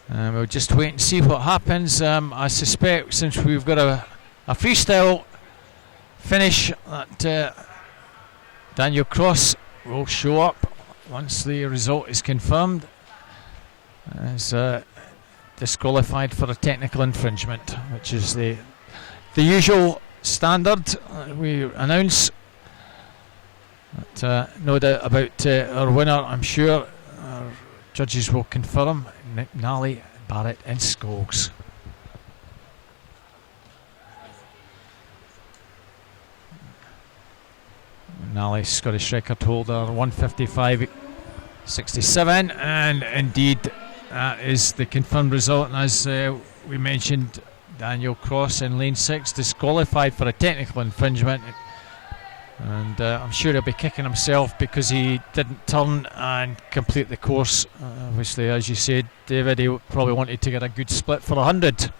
We'll just wait and see what happens. I suspect since we've got a freestyle finish that Daniel Cross will show up once the result is confirmed as disqualified for a technical infringement, which is the usual standard we announce. But, no doubt about our winner. I'm sure our judges will confirm. McNally, Barrett and Scholes. McNally, Scottish record holder, 1:55.67, and indeed that is the confirmed result. And as we mentioned, Daniel Cross in lane 6 disqualified for a technical infringement. And I'm sure he'll be kicking himself because he didn't turn and complete the course. Obviously, as you said, David, he probably wanted to get a good split for 100.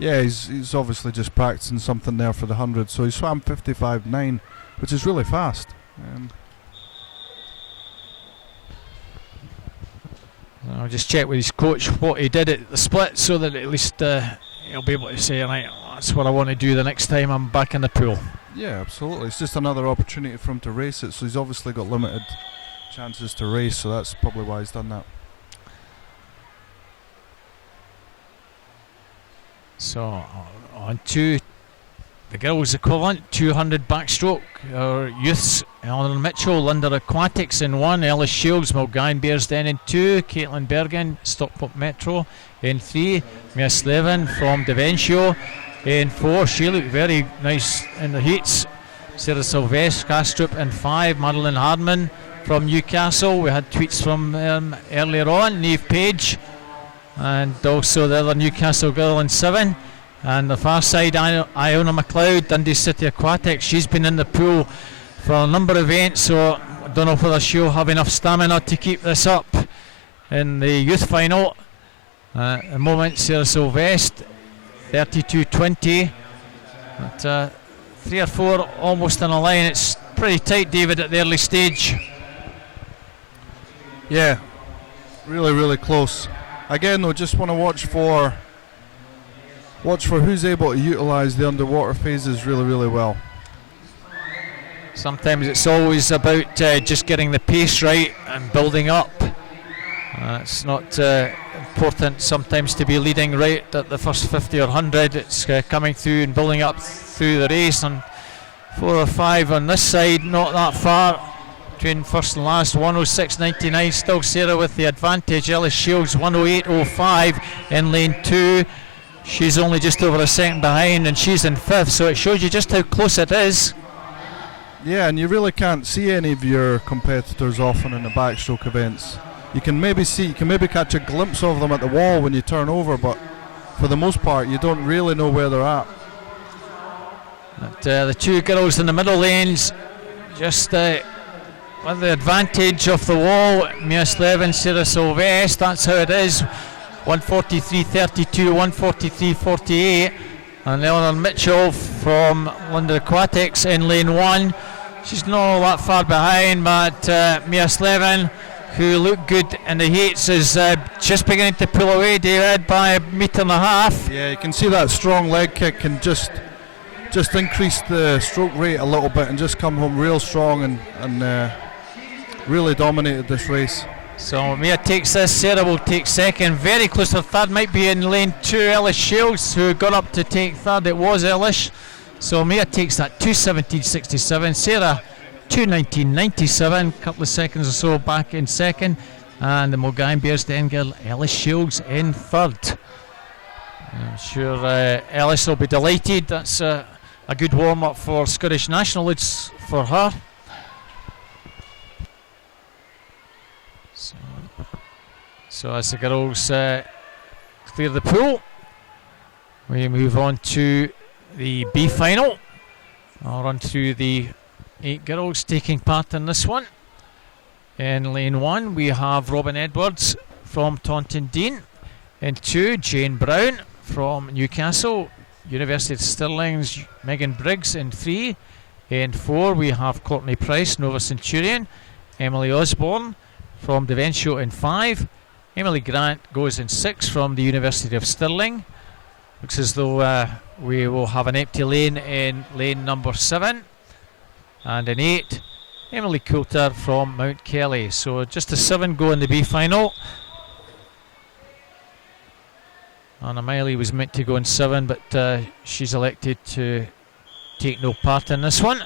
Yeah, he's obviously just practicing something there for the 100. So he swam 55.9, which is really fast. I'll just check with his coach what he did at the split so that at least he'll be able to say, right, that's what I want to do the next time I'm back in the pool. Yeah, absolutely. It's just another opportunity for him to race it, so he's obviously got limited chances to race, so that's probably why he's done that. So on to the girls' equivalent, 200 backstroke. Our youths, Eleanor Mitchell, Linda Aquatics in 1, Ellis Shields, Mulgine Bearsden in 2, Caitlin Bergen, Stockport Metro in 3, Mia Slevin from Devonshire in 4. She looked very nice in the heats. Sarah Sylvestre, Castrup in 5, Madeline Hardman from Newcastle. We had tweets from earlier on, Neve Page, and also the other Newcastle girl in 7. And the far side, Iona McLeod, Dundee City Aquatics. She's been in the pool for a number of events, so I don't know whether she'll have enough stamina to keep this up in the youth final. At the moment, Sarah Sylvestre, 32.20. But 3 or 4 almost in a line. It's pretty tight, David, at the early stage. Yeah, really, really close. Again, though, just want to watch for who's able to utilise the underwater phases really, really well. Sometimes it's always about just getting the pace right and building up. It's not important sometimes to be leading right at the first 50 or 100. It's coming through and building up through the race. And 4 or 5 on this side, not that far between first and last. 106.99, still Sarah with the advantage. Ellis Shields 108.05 in lane 2. She's only just over a second behind, and she's in 5th, so it shows you just how close it is. Yeah, and you really can't see any of your competitors often in the backstroke events. You can maybe catch a glimpse of them at the wall when you turn over, but for the most part you don't really know where they're at. But, the 2 girls in the middle lanes just with the advantage of the wall. Mia Slevin, Sarah Sylvestre, that's how it is. 143.32, 143.48, and Eleanor Mitchell from London Aquatics in lane 1. She's not all that far behind, but Mia Slevin, who looked good in the heats, is just beginning to pull away, David, by 1.5 meters. Yeah, you can see that strong leg kick can just increase the stroke rate a little bit and just come home real strong and really dominated this race. So Mia takes this, Sarah will take second, very close to third, might be in lane 2, Ellis Shields, who got up to take third. It was Ellis. So Mia takes that 2:17.67, Sarah 2:19.97, couple of seconds or so back in second, and the Mulgine Bearsden girl Ellis Shields in third. I'm sure Ellis will be delighted. That's a good warm-up for Scottish nationals for her. So as the girls clear the pool, we move on to the B final. I'll run through the 8 girls taking part in this one. In lane 1 we have Robin Edwards from Taunton Deane. In 2, Jane Brown from Newcastle. University of Stirling's Megan Briggs in 3. In 4 we have Courtney Price, Nova Centurion. Emily Osborne from Devonshire in 5. Emily Grant goes in 6 from the University of Stirling. Looks as though we will have an empty lane in lane number 7. And in 8, Emily Coulter from Mount Kelly. So just a 7 go in the B final. Anna Miley was meant to go in 7, but she's elected to take no part in this one.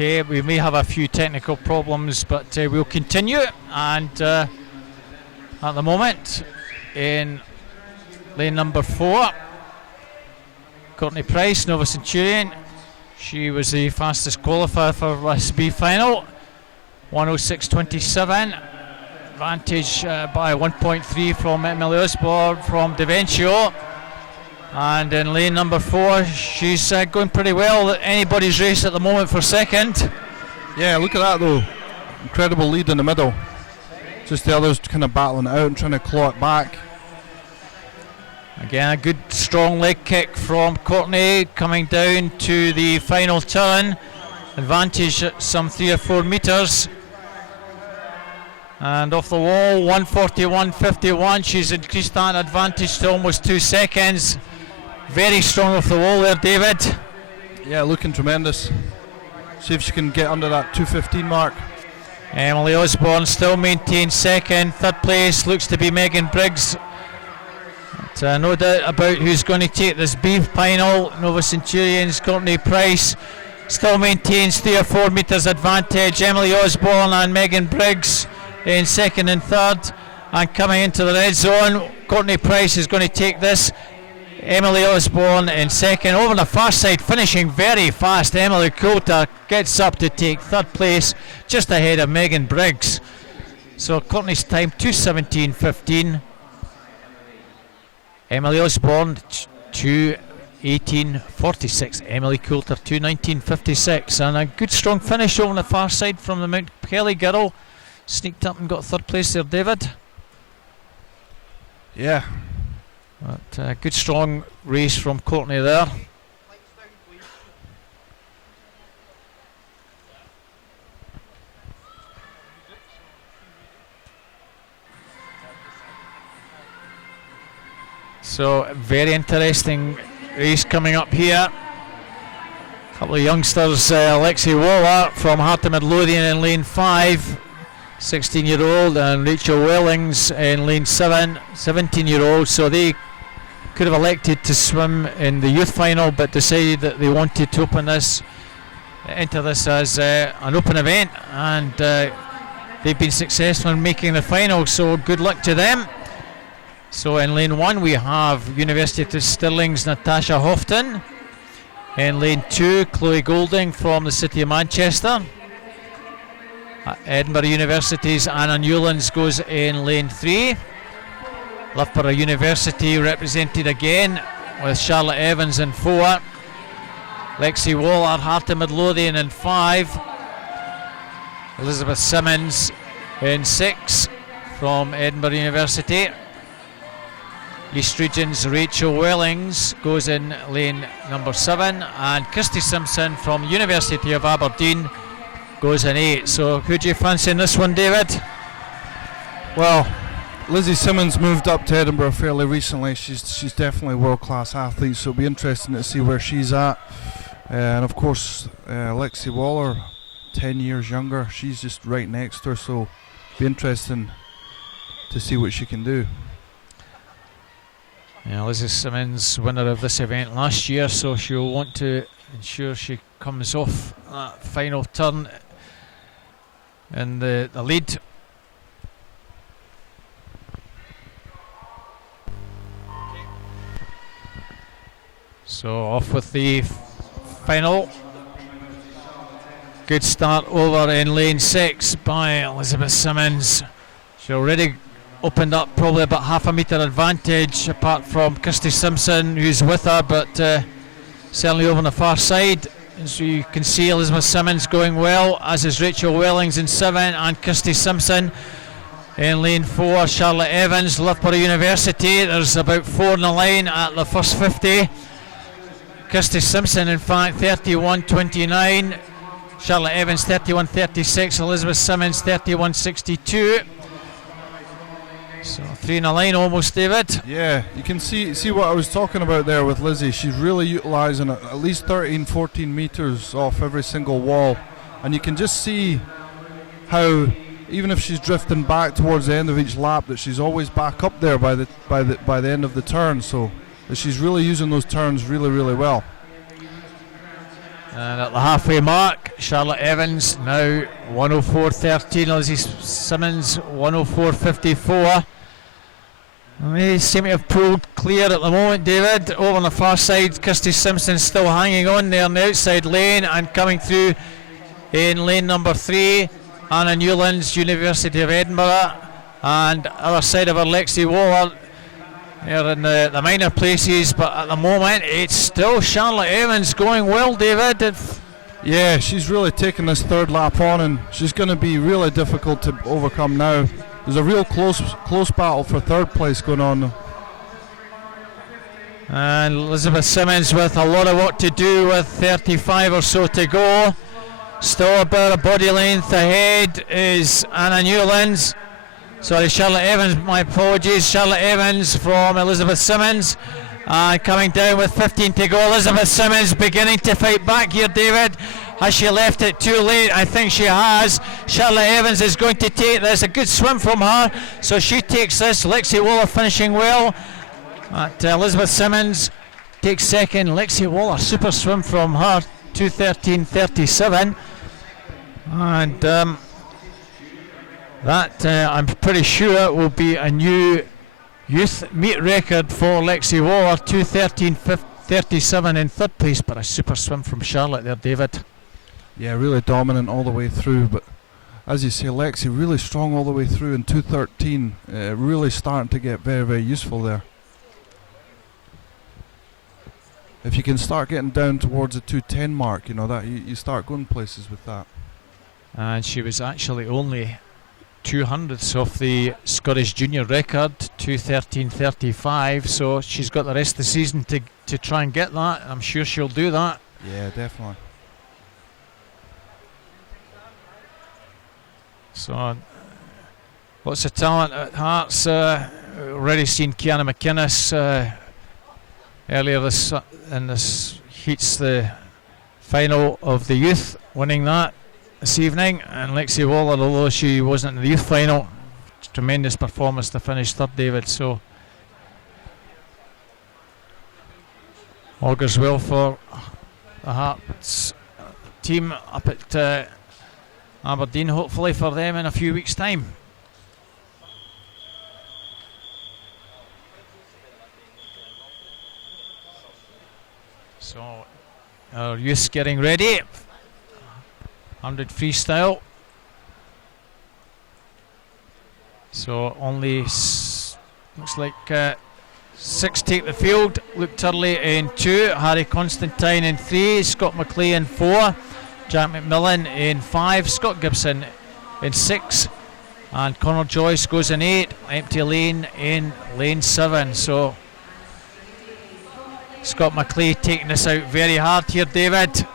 Okay, we may have a few technical problems, but we'll continue. And at the moment, in lane number 4, Courtney Price, Nova Centurion. She was the fastest qualifier for this B final. 106.27. Advantage by 1.3 from Emily Osborne from Deventio. And in lane number 4, she's going pretty well. Anybody's race at the moment for second. Yeah, look at that though. Incredible lead in the middle. Just the others kind of battling it out and trying to claw it back. Again, a good strong leg kick from Courtney coming down to the final turn. Advantage at some 3 or 4 metres. And off the wall, 141.51. She's increased that advantage to almost 2 seconds. Very strong off the wall there, David. Yeah, looking tremendous. See if she can get under that 2:15 mark. Emily Osborne still maintains second. Third place looks to be Megan Briggs. But, no doubt about who's going to take this B final. Nova Centurions, Courtney Price still maintains 3 or 4 metres advantage. Emily Osborne and Megan Briggs in second and third. And coming into the red zone, Courtney Price is going to take this. Emily Osborne in second. Over the far side, finishing very fast. Emily Coulter gets up to take third place, just ahead of Megan Briggs. So Courtney's time 2:17.15. Emily Osborne 2:18.46. Emily Coulter 2:19.56. And a good strong finish over the far side from the Mount Kelly girl. Sneaked up and got third place there, David. Yeah. But good strong race from Courtney there. So very interesting race coming up here. A couple of youngsters, Alexi Waller from Heart of Midlothian in lane 5. 16-year-old, and Rachel Wellings in lane 7, 17-year-old. So they could have elected to swim in the youth final, but decided that they wanted to enter this as an open event, and they've been successful in making the final, so good luck to them. So in lane 1 we have University of Stirling's Natasha Houghton. In lane 2, Chloe Golding from the City of Manchester. Edinburgh University's Anna Newlands goes in lane 3. Loughborough University represented again with Charlotte Evans in 4. Lexi Waller, Heart of Midlothian in 5. Elizabeth Simmons in 6 from Edinburgh University. East Region's Rachel Wellings goes in lane number 7, and Kirsty Simpson from University of Aberdeen goes in 8. So who do you fancy in this one, David? Well, Lizzie Simmons moved up to Edinburgh fairly recently. She's definitely a world-class athlete, so it'll be interesting to see where she's at. And of course, Lexi Waller, 10 years younger. She's just right next to her, so it'll be interesting to see what she can do. Yeah, Lizzie Simmons, winner of this event last year, so she'll want to ensure she comes off that final turn in the lead. So off with the final. Good start over in lane 6 by Elizabeth Simmons. She already opened up probably about half a metre advantage, apart from Kirsty Simpson who's with her, but certainly over on the far side. As you can see, Elizabeth Simmons going well, as is Rachel Wellings in 7, and Kirsty Simpson in lane 4. Charlotte Evans, Loughborough University. There's about 4 in the line at the first 50. Kirsty Simpson, in fact, 31.29. Charlotte Evans 31.36. Elizabeth Simmons 31.62. So 3 in a line almost, David. Yeah, you can see what I was talking about there with Lizzie. She's really utilising at least 13-14 metres off every single wall, and you can just see how even if she's drifting back towards the end of each lap, that she's always back up there by the end of the turn. So that she's really using those turns really, really well. And at the halfway mark, Charlotte Evans now 104.13, Lizzie Simmons 104.54. They seem to have pulled clear at the moment, David. Over on the far side, Kirsty Simpson still hanging on there in the outside lane, and coming through in lane number 3, Anna Newlands, University of Edinburgh, and other side of her, Lexi Waller. They're in the minor places, but at the moment it's still Charlotte Evans going well, David. Yeah, she's really taken this third lap on, and she's going to be really difficult to overcome now. There's a real close battle for third place going on. And Elizabeth Simmons with a lot of work to do, with 35 or so to go. Still about a body length ahead is Anna Newlands. Sorry, Charlotte Evans, my apologies. Charlotte Evans from Elizabeth Simmons. Coming down with 15 to go. Elizabeth Simmons beginning to fight back here, David. Has she left it too late? I think she has. Charlotte Evans is going to take this. A good swim from her. So she takes this. Lexi Waller finishing well. Elizabeth Simmons takes second. Lexi Waller, super swim from her. 2:13.37. And that I'm pretty sure will be a new youth meet record for Lexi Waller. 2:13.37 in third place, but a super swim from Charlotte there, David. Yeah, really dominant all the way through, but as you say, Lexi really strong all the way through in 2:13, really starting to get very, very useful there. If you can start getting down towards the 2:10 mark, you know, that you start going places with that. And she was actually only 200ths of the Scottish junior record, 2:13.35, so she's got the rest of the season to try and get that. I'm sure she'll do that. Yeah, definitely. So lots of talent at Hearts. Already seen Kiana McInnes earlier in this heats, the final of the youth, winning that this evening. And Lexi Waller, although she wasn't in the youth final, tremendous performance to finish third, David. So augurs well for the Hearts team up at Aberdeen, hopefully for them in a few weeks' time. So our youth's getting ready. 100 freestyle. So only looks like 6 take the field. Luke Turley in 2, Harry Constantine in 3, Scott McLeay in 4, Jack McMillan in 5, Scott Gibson in 6, and Connor Joyce goes in 8, empty lane in lane 7. So Scott McLeay taking this out very hard here, David.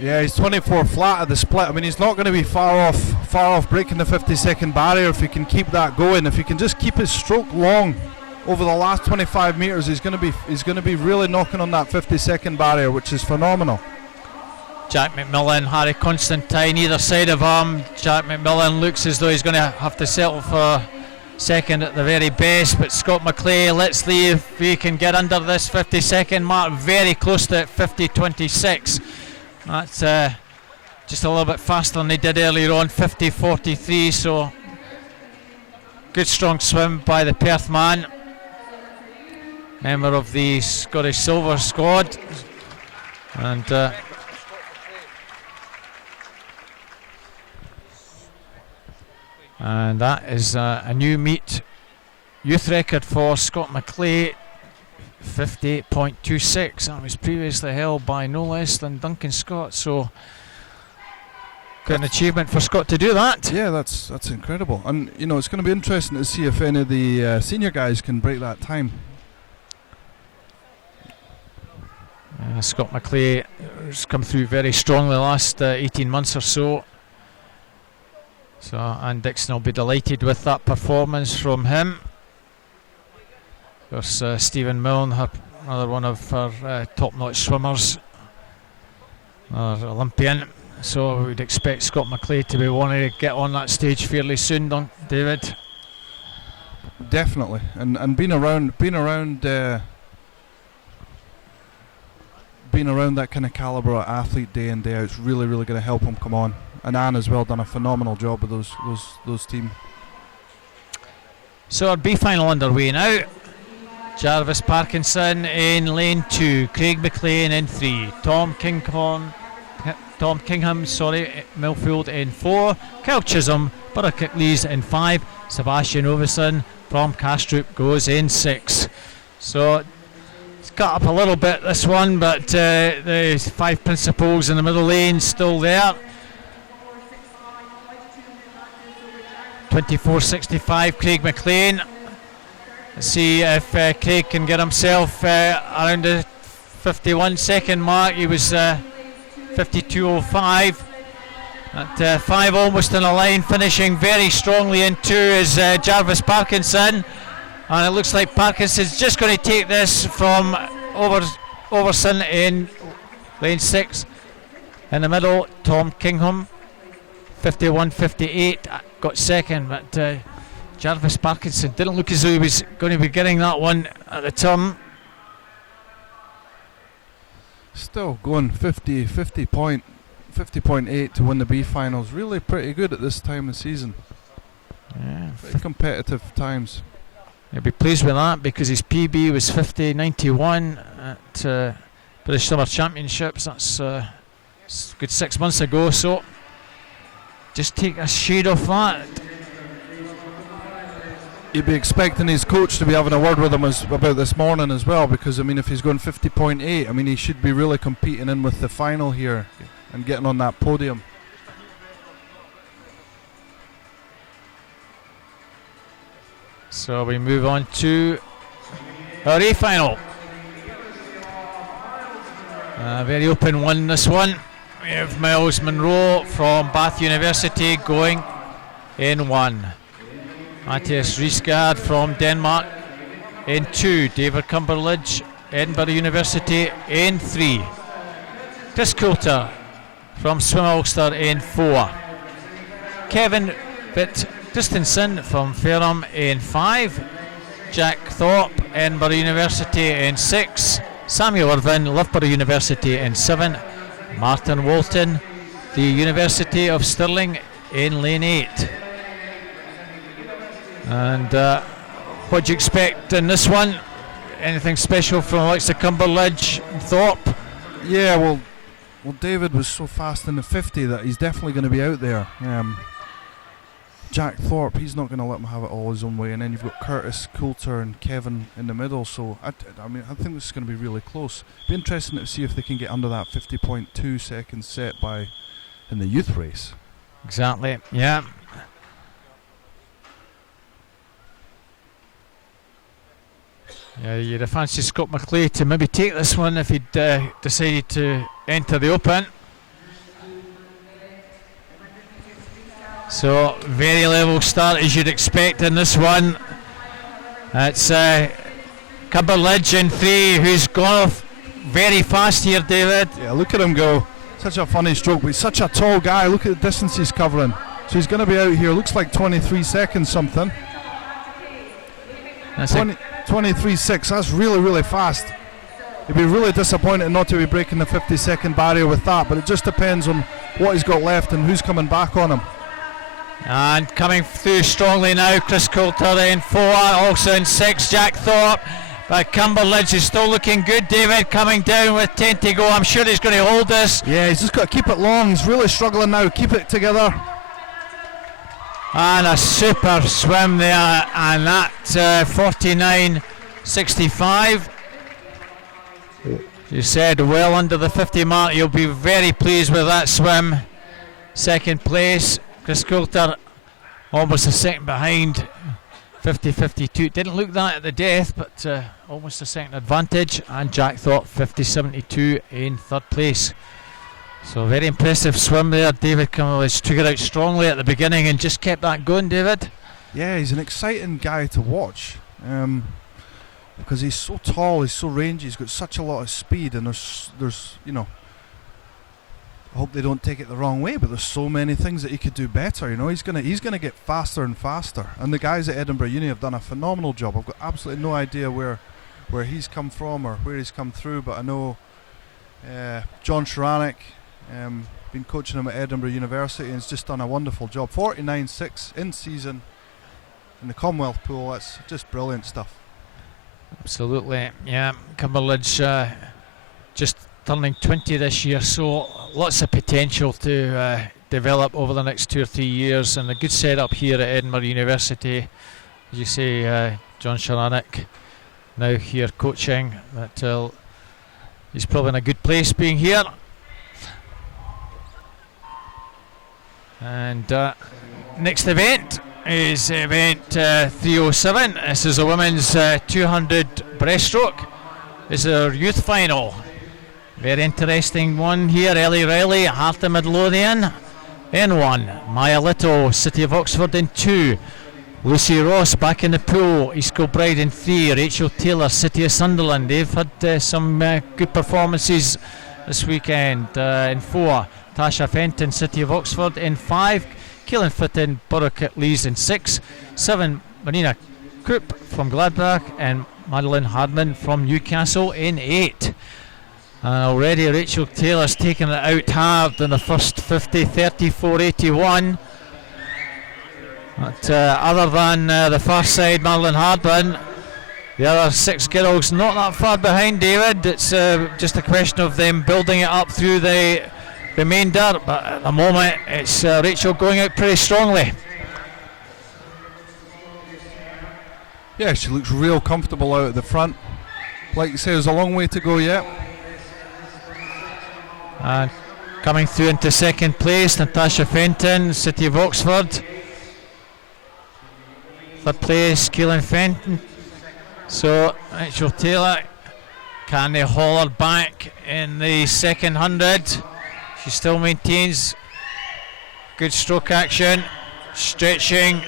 Yeah, he's 24 flat at the split. I mean, he's not going to be far off breaking the 50-second barrier if he can keep that going. If he can just keep his stroke long over the last 25 meters, he's going to be really knocking on that 50-second barrier, which is phenomenal. Jack McMillan, Harry Constantine either side of him. Jack McMillan looks as though he's going to have to settle for second at the very best, but Scott McLeay, let's see if he can get under this 50-second mark, very close to 50.26. That's just a little bit faster than they did earlier on, 50.43. So good strong swim by the Perth man, member of the Scottish Silver squad. And that is a new meet youth record for Scott McLeay, 50.26. That was previously held by no less than Duncan Scott. So quite an achievement for Scott to do that. Yeah, that's incredible. And you know, it's going to be interesting to see if any of the senior guys can break that time. Scott McLeay has come through very strongly the last 18 months or so. So Anne Dixon will be delighted with that performance from him. Of course, Stephen Milne, another one of her top-notch swimmers, another Olympian. So we'd expect Scott McLeay to be wanting to get on that stage fairly soon, don't David? Definitely, and being around being around that kind of calibre of athlete day in day out is really, really going to help him come on. And Anne as well done a phenomenal job with those team. So our B final underway now. Jarvis Parkinson in lane 2, Craig McLean in 3, Tom Kingham, Millfield in 4, Kyle Chisholm, Buttercup Lees in 5, Sebastian Ovison from Kastrup goes in 6. So it's cut up a little bit this one, but the 5 principals in the middle lane still there. 24.65 Craig McLean. Let's see if Craig can get himself around the 51 second mark. He was 52.05 at 5, almost in a line. Finishing very strongly in 2 is Jarvis Parkinson, and it looks like Parkinson's just going to take this from Overson in lane 6. In the middle, Tom Kingham 51.58 got second, but Jarvis Parkinson didn't look as though he was going to be getting that one at the turn. Still going 50.8 to win the B finals. Really pretty good at this time of season. Yeah, pretty competitive times. He'll be pleased with that because his PB was 50.91 at British Summer Championships. That's a good 6 months ago. So just take a shade off that. You'd be expecting his coach to be having a word with him about this morning as well, because I mean, if he's going 50.8, I mean, he should be really competing in with the final here and getting on that podium. So we move on to our A final. Very open one, this one. We have Miles Monroe from Bath University going in 1. Matthias Riesgaard from Denmark in 2. David Cumberledge, Edinburgh University in 3. Chris Coulter from Swim Ulster in 4. Kevin Christensen from Ferrum in 5. Jack Thorpe, Edinburgh University in 6. Samuel Irvin, Loughborough University in 7. Martin Walton, the University of Stirling in lane 8. And what do you expect in this one? Anything special from Alexa Cumberledge and Thorpe? Yeah, well, David was so fast in the 50 that he's definitely going to be out there. Jack Thorpe, he's not going to let him have it all his own way. And then you've got Curtis Coulter and Kevin in the middle. So I think this is going to be really close. Be interesting to see if they can get under that 50.2 seconds set in the youth race. Exactly. Yeah. Yeah, you'd have fancied Scott McClay to maybe take this one if he'd decided to enter the Open. So very level start as you'd expect in this one. It's Cumberledge in 3, who's gone off very fast here, David. Yeah, look at him go. Such a funny stroke, but he's such a tall guy. Look at the distance he's covering. So he's going to be out here. Looks like 23 seconds something. That's 23.6, that's really, really fast. He'd be really disappointed not to be breaking the 50-second barrier with that, but it just depends on what he's got left and who's coming back on him. And coming through strongly now, Chris Coulter in 4, also in 6, Jack Thorpe. But Cumberledge is still looking good, David, coming down with 10 to go. I'm sure he's going to hold this. Yeah, he's just got to keep it long. He's really struggling now. Keep it together. And a super swim there, and that 49.65. You said well under the 50 mark. You'll be very pleased with that swim. Second place, Chris Coulter almost a second behind, 50.52. Didn't look that at the death, but almost a second advantage. And Jack Thorpe 50.72 in third place. So very impressive swim there. David Cumberledge took it out strongly at the beginning and just kept that going, David. Yeah, he's an exciting guy to watch because he's so tall, he's so rangy, he's got such a lot of speed, and there's you know, I hope they don't take it the wrong way, but there's so many things that he could do better. You know, he's gonna get faster and faster, and the guys at Edinburgh Uni have done a phenomenal job. I've got absolutely no idea where he's come from or where he's come through, but I know John Sharanek, been coaching him at Edinburgh University, and he's just done a wonderful job. 49.6 in season in the Commonwealth Pool. That's just brilliant stuff. Absolutely, yeah. Cumberland's just turning 20 this year, so lots of potential to develop over the next 2 or 3 years, and a good setup here at Edinburgh University. As you say, John Sharanek now here coaching, but he's probably in a good place being here. And next event is event 307. This is a women's 200 breaststroke. This is our youth final. Very interesting one here. Ellie Riley, Hartha Midlothian in 1. Maya Little, City of Oxford in 2. Lucy Ross back in the pool, East Kilbride in 3. Rachel Taylor, City of Sunderland. They've had some good performances this weekend. In 4. Tasha Fenton, City of Oxford in 5. Keelan Fitton, Borwick Lees in 6. 7. Marina Coop from Gladbach, and Madeline Hardman from Newcastle in 8. Already Rachel Taylor's taken it out hard in the first 50, 34.81. But other than the far side, Madeline Hardman, the other 6 girls not that far behind, David. It's just a question of them building it up through the remainder, but at the moment it's Rachel going out pretty strongly. Yeah, she looks real comfortable out at the front. Like you say, there's a long way to go yet. And coming through into second place, Natasha Fenton, City of Oxford. Third place, Keelan Fenton. So Rachel Taylor, can they haul her back in the second 100? She still maintains good stroke action, stretching,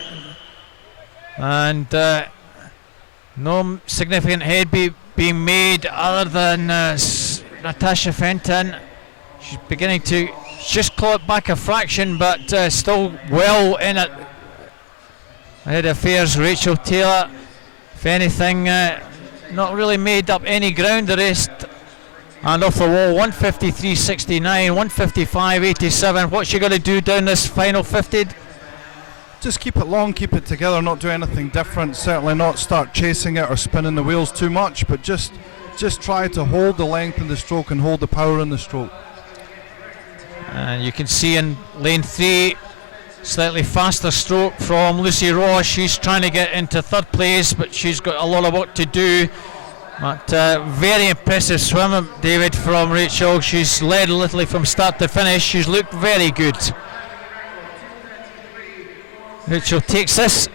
and no significant head being made other than Natasha Fenton. She's beginning to just claw it back a fraction, but still well in it. Ahead of affairs, Rachel Taylor, if anything, not really made up any ground. The rest, and off the wall, 153.69, 155.87. What's she going to do down this final 50? Just keep it long, keep it together, not do anything different. Certainly not start chasing it or spinning the wheels too much, but just try to hold the length in the stroke and hold the power in the stroke. And you can see in lane 3, slightly faster stroke from Lucy Ross. She's trying to get into third place, but she's got a lot of work to do. But very impressive swim, David, from Rachel. She's led literally from start to finish. She's looked very good. Rachel takes this.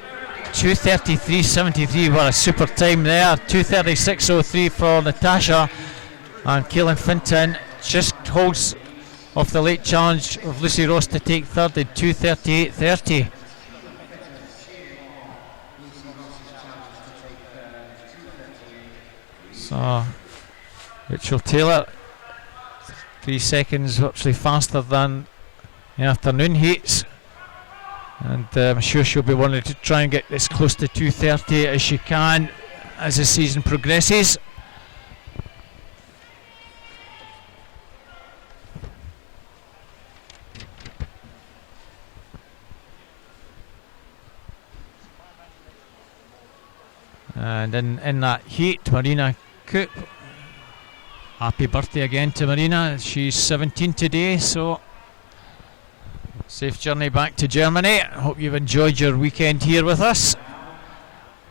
2:33.73. What a super time there. 2:36.03 for Natasha. And Keelan Fenton just holds off the late challenge of Lucy Ross to take third at 2:38.30. So Rachel Taylor 3 seconds virtually faster than the afternoon heats, and I'm sure she'll be wanting to try and get as close to 2:30 as she can as the season progresses. And in that heat, Marina Coop, happy birthday again to Marina. She's 17 today, so safe journey back to Germany. I hope you've enjoyed your weekend here with us.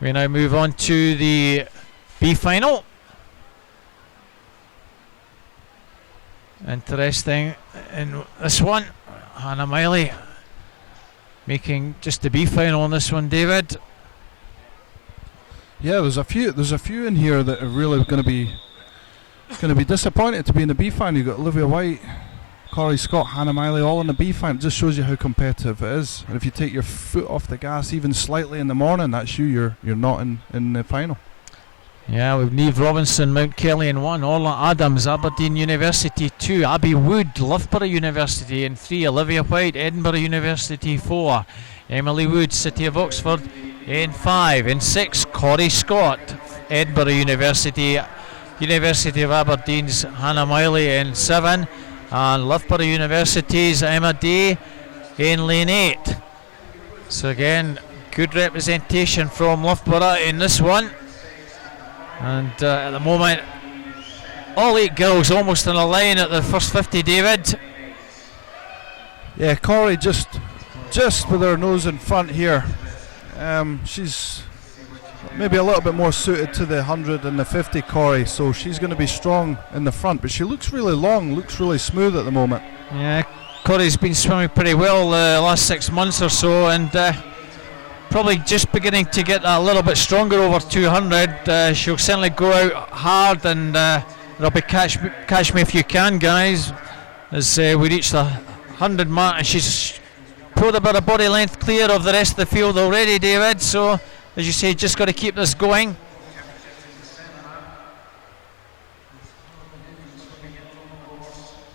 We now move on to the B final. Interesting in this one, Hannah Miley making just the B final on this one, David. Yeah, there's a few in here that are really going to be disappointed to be in the B final. You've got Olivia White, Corey Scott, Hannah Miley, all in the B final. It just shows you how competitive it is. And if you take your foot off the gas even slightly in the morning, that's you're not in the final. Yeah, we've Niamh Robinson, Mount Kelly in 1, Orla Adams, Aberdeen University 2, Abby Wood, Loughborough University in 3, Olivia White, Edinburgh University 4, Emily Wood, City of Oxford in 5, in 6, Corey Scott, Edinburgh University University of Aberdeen's Hannah Miley in 7, and Loughborough University's Emma Day in lane 8. So again, good representation from Loughborough in this one. And at the moment, all 8 girls almost in a line at the first 50, David. Yeah, Corey just with her nose in front here. She's maybe a little bit more suited to the 100 and the 50, Corey, so she's going to be strong in the front, but she looks really long, looks really smooth at the moment. Yeah, Corey's been swimming pretty well the last 6 months or so, and probably just beginning to get a little bit stronger over 200. She'll certainly go out hard, and it'll be catch me if you can, guys, as we reach the 100 mark, and she's pulled about a body length clear of the rest of the field already, David, so as you say, just got to keep this going.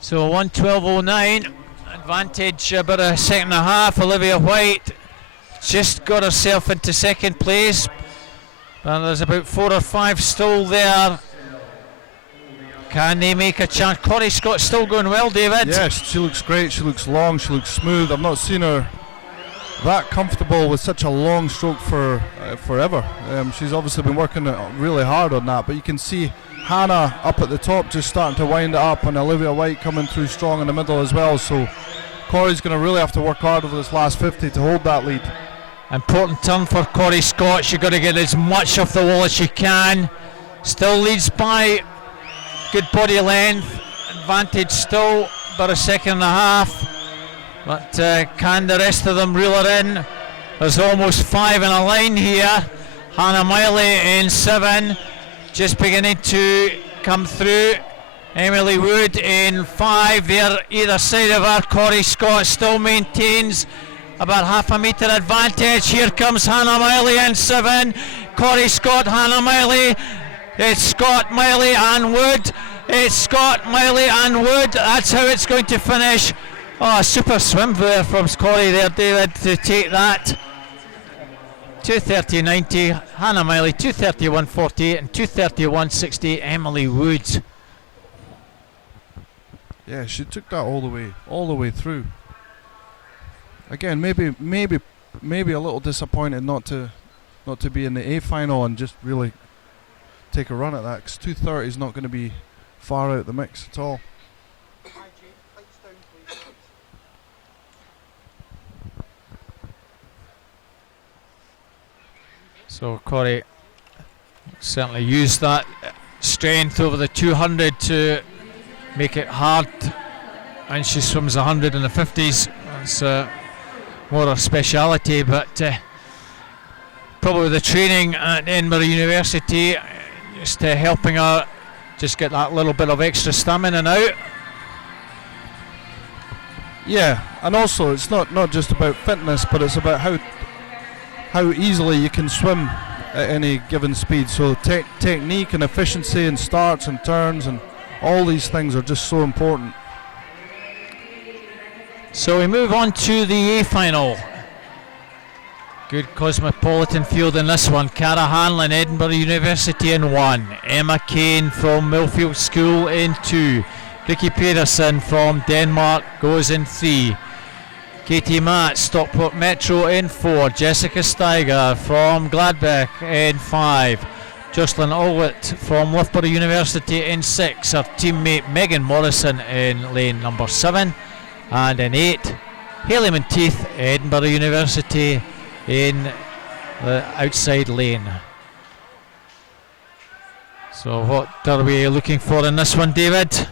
So 1:12.09, advantage about a second and a half. Olivia White just got herself into second place, and there's about 4 or 5 still there. Can they make a chance? Corey Scott's still going well, David. Yes, she looks great, she looks long, she looks smooth. I've not seen her that comfortable with such a long stroke for forever. She's obviously been working really hard on that, but you can see Hannah up at the top just starting to wind it up, and Olivia White coming through strong in the middle as well, so Corey's going to really have to work hard over this last 50 to hold that lead. Important turn for Corey Scott. She's got to get as much off the wall as she can. Still leads by good body length, advantage still about a second and a half, but can the rest of them reel her in? There's almost 5 in a line here. Hannah Miley in 7, just beginning to come through. Emily Wood in 5, they're either side of her. Corey Scott still maintains about half a metre advantage. Here comes Hannah Miley in 7. Corey Scott, Hannah Miley. It's Scott, Miley and Wood. It's Scott, Miley and Wood. That's how it's going to finish. Oh, a super swim there from Corey there, David, to take that. 2:30.90, Hannah Miley, 2:31.48 and 2:31.60, Emily Wood. Yeah, she took that all the way through. Again, maybe a little disappointed not to be in the A final and just really take a run at that, because 2:30 is not going to be far out of the mix at all. So Corey certainly used that strength over the 200 to make it hard, and she swims 100 in the 50s. That's more her speciality, but probably the training at Edinburgh University just helping her just get that little bit of extra stamina now. Yeah, and also it's not just about fitness, but it's about how easily you can swim at any given speed. So technique and efficiency and starts and turns and all these things are just so important. So we move on to the A final. Good cosmopolitan field in this one. Cara Hanlon, Edinburgh University in 1. Emma Kane from Millfield School in 2. Ricky Pedersen from Denmark goes in 3. Katie Matt, Stockport Metro in 4. Jessica Steiger from Gladbach in 5. Jocelyn Allwit from Loughborough University in 6. Her teammate Megan Morrison in lane number 7. And in 8, Hayley Monteith, Edinburgh University in the outside lane. So what are we looking for in this one, David?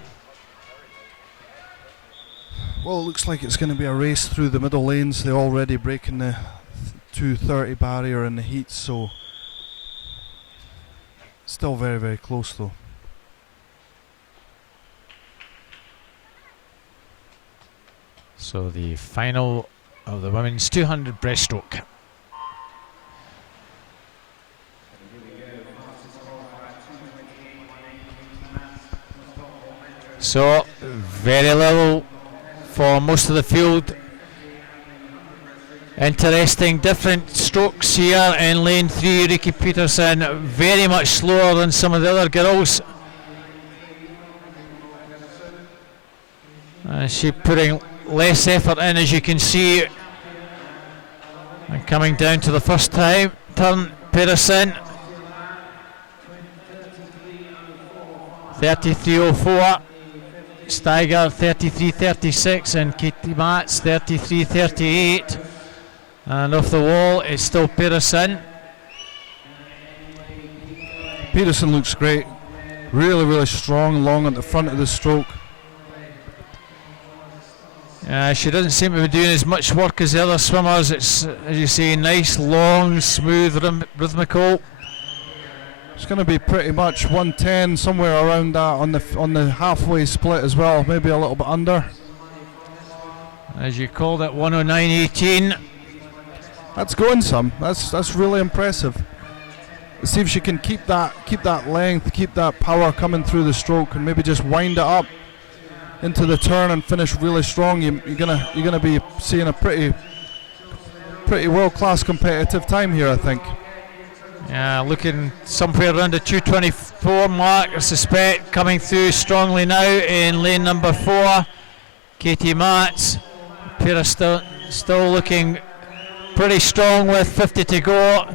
Well, it looks like it's going to be a race through the middle lanes. They're already breaking the 2:30 barrier in the heat, so still very, very close though. So the final of the women's 200 breaststroke. So very level for most of the field. Interesting different strokes here in lane 3. Ricky Peterson very much slower than some of the other girls. And she's putting less effort in, as you can see. And coming down to the first turn, Pedersen. 33.04. Steiger 33.36 and Katie Matz 33.38. And off the wall it's still Pedersen. Pedersen looks great. Really, really strong, long at the front of the stroke. She doesn't seem to be doing as much work as the other swimmers. It's, as you say, nice, long, smooth, rhythmical. It's going to be pretty much 110, somewhere around that on the halfway split as well, maybe a little bit under. As you called it, 109.18. That's going some. That's really impressive. Let's see if she can keep that length, keep that power coming through the stroke, and maybe just wind it up into the turn and finish really strong. You're gonna be seeing a pretty world-class competitive time here, I think. Yeah, looking somewhere around the 2:24 mark, I suspect. Coming through strongly now in lane number 4. Katie Matz. Pira still looking pretty strong with 50 to go.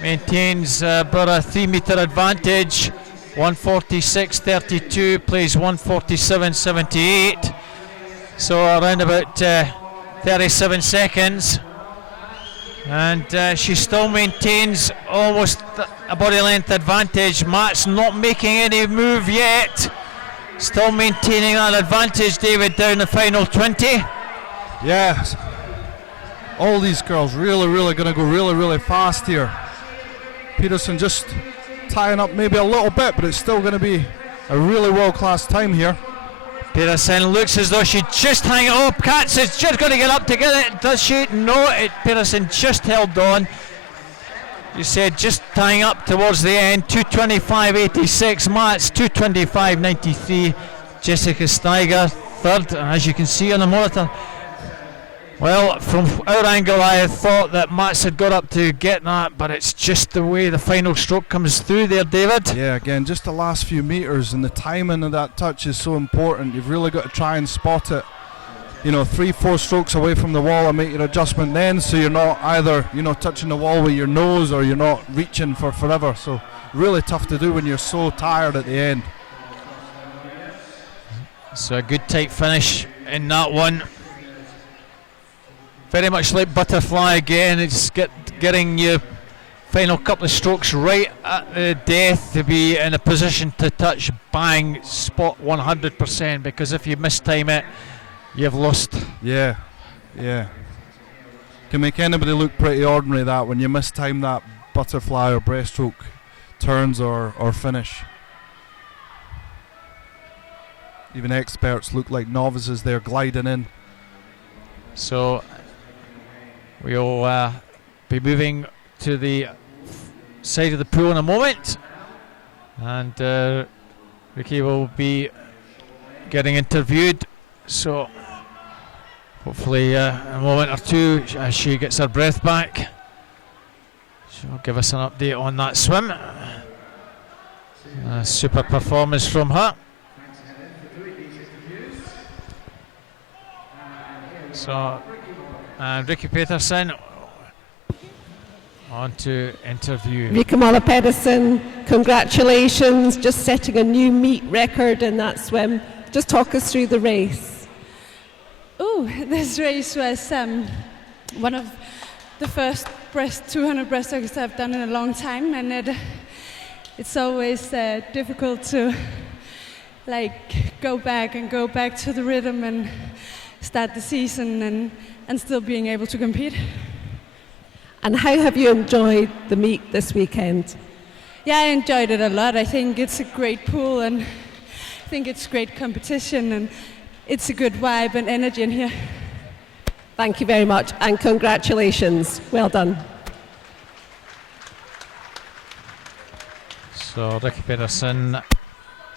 Maintains about a 3 metre advantage. 146.32, plays 147.78. So around about 37 seconds. And she still maintains almost a body length advantage. Matt's not making any move yet. Still maintaining that advantage, David, down the final 20. Yes. All these girls really going to go really fast here. Pedersen just tying up maybe a little bit, but it's still going to be a really world-class time here. Pedersen looks as though she just hang it up. Katz is just going to get up to get it. Does she? No, Pedersen just held on. You said just tying up towards the end. 2:25.86. Mats 2:25.93. Jessica Steiger third, as you can see on the monitor. Well, from our angle, I had thought that Mats had got up to get that, but it's just the way the final stroke comes through there, David. Yeah, again, just the last few meters, and the timing of that touch is so important. You've really got to try and spot it, 3-4 strokes away from the wall and make your adjustment then, so you're not either, touching the wall with your nose or you're not reaching for forever. So really tough to do when you're so tired at the end. So a good tight finish in that one. Very much like butterfly again, it's getting your final couple of strokes right at the death to be in a position to touch bang spot 100%, because if you mistime it, you've lost. Yeah. Can make anybody look pretty ordinary that when you mistime that butterfly or breaststroke turns or finish. Even experts look like novices there gliding in. So we'll be moving to the side of the pool in a moment, and Ricky will be getting interviewed, so hopefully a moment or two as she gets her breath back, she'll give us an update on that swim. Super performance from her. So, and Ricky Peterson on to interview. Rikamala Pedersen, congratulations, just setting a new meet record in that swim. Just talk us through the race. Oh, this race was one of the first 200 breaststrokes I've done in a long time, and it's always difficult to go back to the rhythm and start the season and still being able to compete. And how have you enjoyed the meet this weekend? Yeah, I enjoyed it a lot. I think it's a great pool, and I think it's great competition, and it's a good vibe and energy in here. Thank you very much, and congratulations. Well done. So Ricky Pedersen,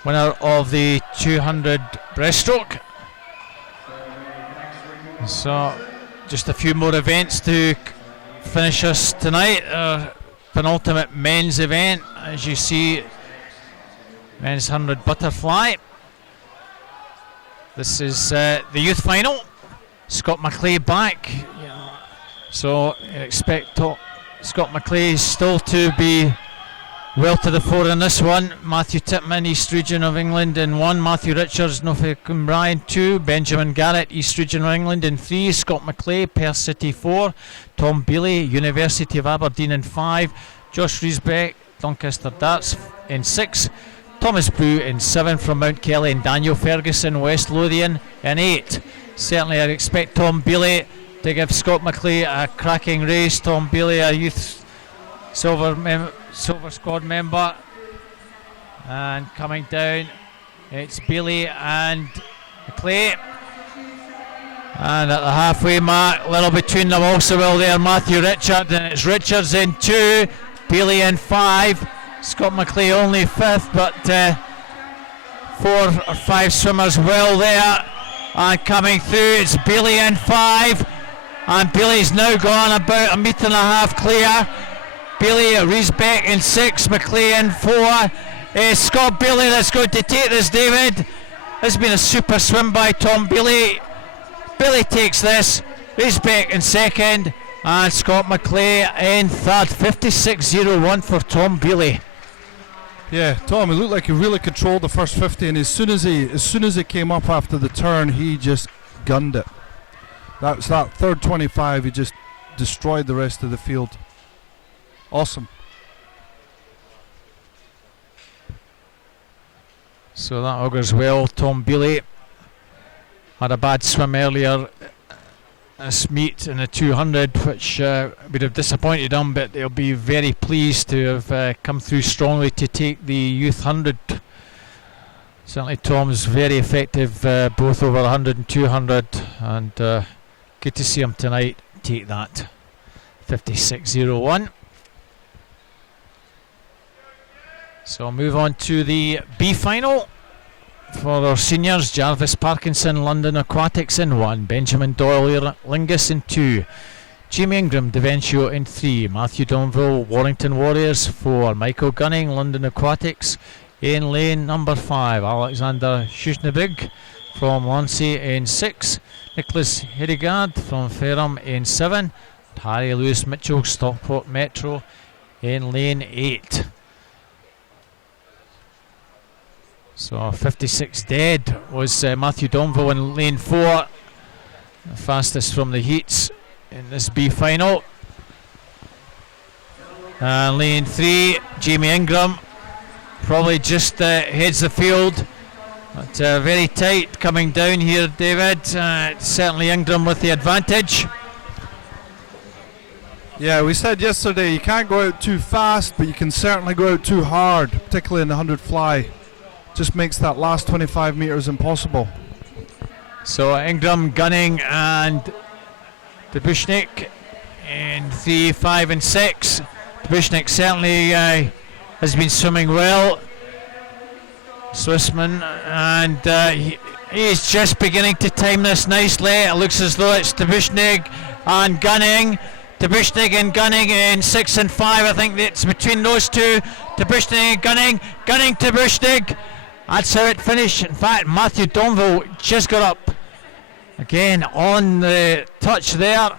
winner of the 200 breaststroke. So just a few more events to finish us tonight. Penultimate men's event, as you see, men's 100 butterfly. This is the youth final. Scott McClay back. So expect Scott McClay still to be well to the fore in this one. Matthew Tipman, East Region of England in 1. Matthew Richards, Norfolk and Bryan 2. Benjamin Garrett, East Region of England in 3. Scott McClay, Perth City 4. Tom Bealey, University of Aberdeen in 5. Josh Riesbeck, Doncaster Darts in 6. Thomas Boo in 7 from Mount Kelly, and Daniel Ferguson, West Lothian in 8. Certainly I'd expect Tom Bealey to give Scott McClay a cracking race. Tom Bealey, a youth silver squad member. And coming down, it's Bealey and McClay. And at the halfway mark, a little between them also will there, Matthew Richards, and it's Richards in 2, Bealey in 5. Scott McClay only 5th, but 4 or 5 swimmers well there. And coming through, it's Bealey in 5. And Bealey's now gone about 1.5 meters clear. Bealey, Riesbeck in 6, McClay in 4. Scott Bealey that's going to take this, David. This has been a super swim by Tom Bealey. Bealey takes this, Riesbeck in 2nd, and Scott McClay in 3rd. 56.01 for Tom Bealey. Yeah, Tom, it looked like he really controlled the first 50, and as soon as he came up after the turn, he just gunned it. That third 25, he just destroyed the rest of the field. Awesome. So that augurs well. Tom Bealey had a bad swim earlier this meet in the 200, which would have disappointed him, but they'll be very pleased to have come through strongly to take the youth 100. Certainly Tom's very effective both over 100 and 200, and good to see him tonight take that. 56.01. So I'll move on to the B final. For our seniors, Jarvis Parkinson, London Aquatics in 1. Benjamin Doyle, Lingus in 2. Jamie Ingram, Deventio in 3. Matthew Donville, Warrington Warriors 4. Michael Gunning, London Aquatics in lane number 5. Alexander Shushnabig from Launcey in 6. Nicholas Hidegard from Ferrum in 7. Harry Lewis Mitchell, Stockport Metro in lane 8. So 56 dead was Matthew Donville in lane 4, the fastest from the heats in this B final. Lane 3, Jamie Ingram probably just heads the field, but very tight coming down here, David. Certainly Ingram with the advantage. Yeah, we said yesterday you can't go out too fast, but you can certainly go out too hard, particularly in the 100 fly. Just makes that last 25 meters impossible. So Ingram, Gunning and Debushnik in 3, 5 and 6. Debushnik certainly has been swimming well, Swissman, and he's just beginning to time this nicely. It looks as though it's Debushnik and Gunning. Debushnik and Gunning in 6 and 5. I think it's between those two. Debushnik and Gunning. Gunning, Debushnik. That's how it finished. In fact, Matthew Donville just got up again on the touch there.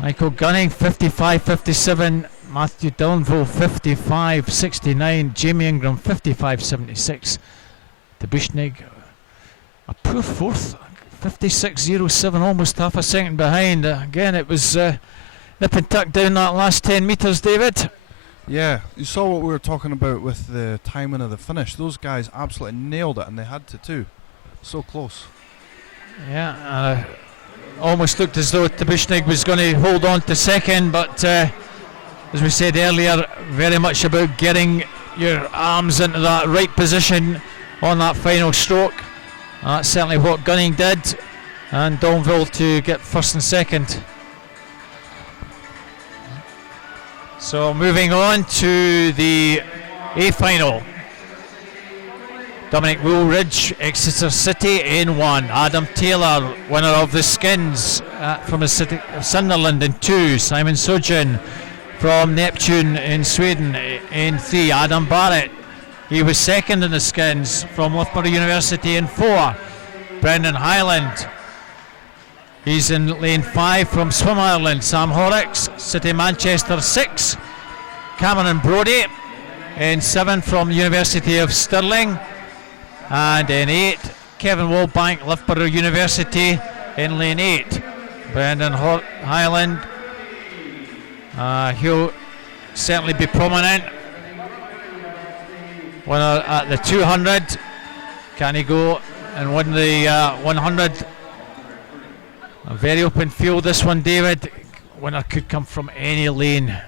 Michael Gunning 55.57. Matthew Donville 55.69. Jamie Ingram 55.76. Debushnik a poor 4th. 56.07, almost half a second behind. Again, it was nip and tuck down that last 10 metres, David. Yeah, you saw what we were talking about with the timing of the finish. Those guys absolutely nailed it, and they had to too. So close. Yeah, almost looked as though Debushnik was going to hold on to second, but as we said earlier, very much about getting your arms into that right position on that final stroke. That's certainly what Gunning did, and Donville to get 1st and 2nd. So moving on to the A final. Dominic Woolridge, Exeter City in 1. Adam Taylor, winner of the Skins from the city of Sunderland in 2. Simon Sojourn from Neptune in Sweden in 3. Adam Barrett, he was 2nd in the Skins from Loughborough University in 4. Brendan Highland. He's in lane 5 from Swim Ireland. Sam Horrocks, City Manchester 6. Cameron Brodie in 7 from University of Stirling. And in 8, Kevin Wallbank, Loughborough University in lane 8. Brendan Highland, he'll certainly be prominent. Winner at the 200. Can he go and win the 100? A very open field this one, David. Winner could come from any lane.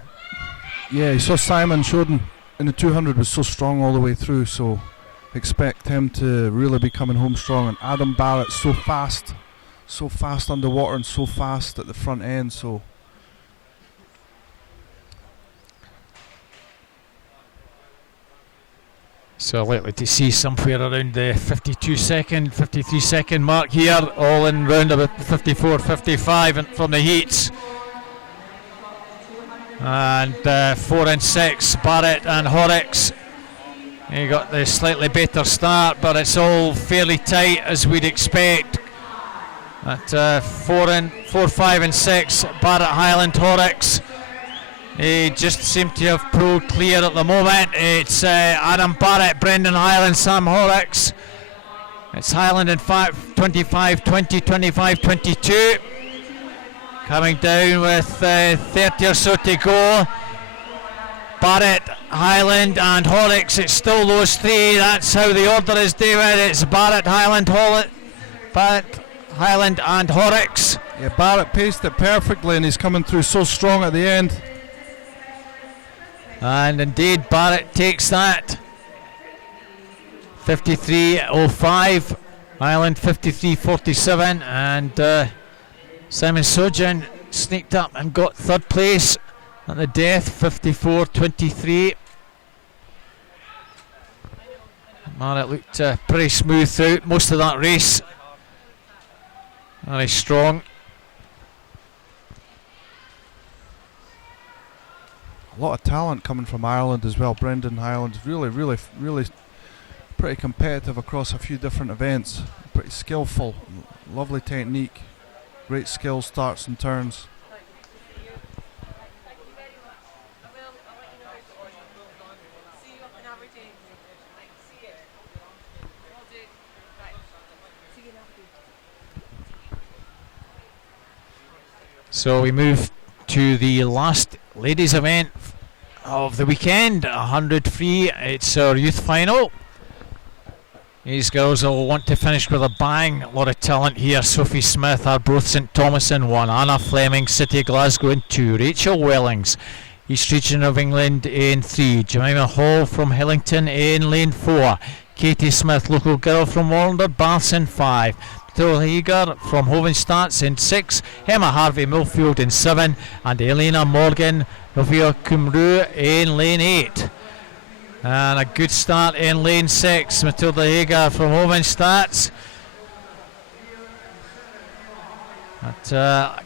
Yeah, you saw Simon Shoden in the 200 was so strong all the way through, so expect him to really be coming home strong. And Adam Barrett so fast underwater and so fast at the front end, so likely to see somewhere around the 53 second mark here, all in round about 54-55 from the heats. And 4 and 6, Barrett and Horrocks. He got the slightly better start, but it's all fairly tight as we'd expect. At 4, 5 and 6, Barrett, Highland, Horrocks. He just seemed to have pulled clear at the moment. It's Adam Barrett, Brendan Highland, Sam Horrocks. It's Highland in 25-20, 25-22. Coming down with 30 or so to go. Barrett, Highland and Horrocks. It's still those three. That's how the order is, David. It's Barrett, Highland, Highland and Horrocks. yeah, Barrett paced it perfectly and he's coming through so strong at the end. And indeed, Barrett takes that. 53.05. Highland 53.47. And Simon Sojourn sneaked up and got third place at the death, 54.23. Barrett looked pretty smooth throughout most of that race. Very strong. A lot of talent coming from Ireland as well. Brendan Highland's really pretty competitive across a few different events. Pretty skillful, lovely technique, great skill starts and turns. So we move to the last ladies event of the weekend, 100 free. It's our youth final. These girls will want to finish with a bang. A lot of talent here. Sophie Smith, Arbroath St Thomas in 1, Anna Fleming, City Glasgow in 2, Rachel Wellings, East Region of England in 3, Jemima Hall from Hillington in lane 4, Katie Smith, local girl from Warlander Baths in 5, Phil Hager from Hovenstadt in 6, Emma Harvey Millfield in 7, and Elena Morgan Novia Cymru in lane 8. And a good start in lane 6, Matilda Hager from Hovenstadt.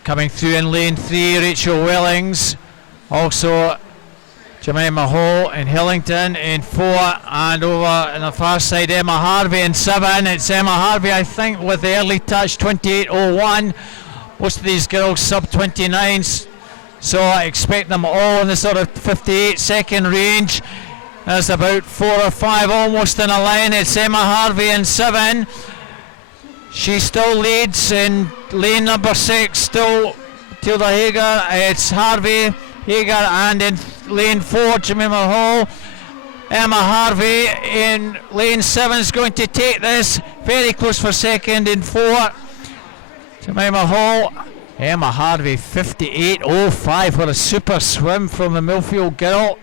Coming through in lane 3, Rachel Wellings. Also Jemima Hall in Hillington in 4, and over on the far side Emma Harvey in 7. It's Emma Harvey, I think, with the early touch, 28.01. Most of these girls sub 29s, so I expect them all in the sort of 58 second range. There's about 4 or 5 almost in a line. It's Emma Harvey in 7. She still leads in lane number 6, still Tilda Hager. It's Harvey, Hager, and in lane 4, Jemima Hall. Emma Harvey in lane 7 is going to take this. Very close for second in 4. Jemima Hall. Emma Harvey 58.05. What a super swim from the Millfield girl.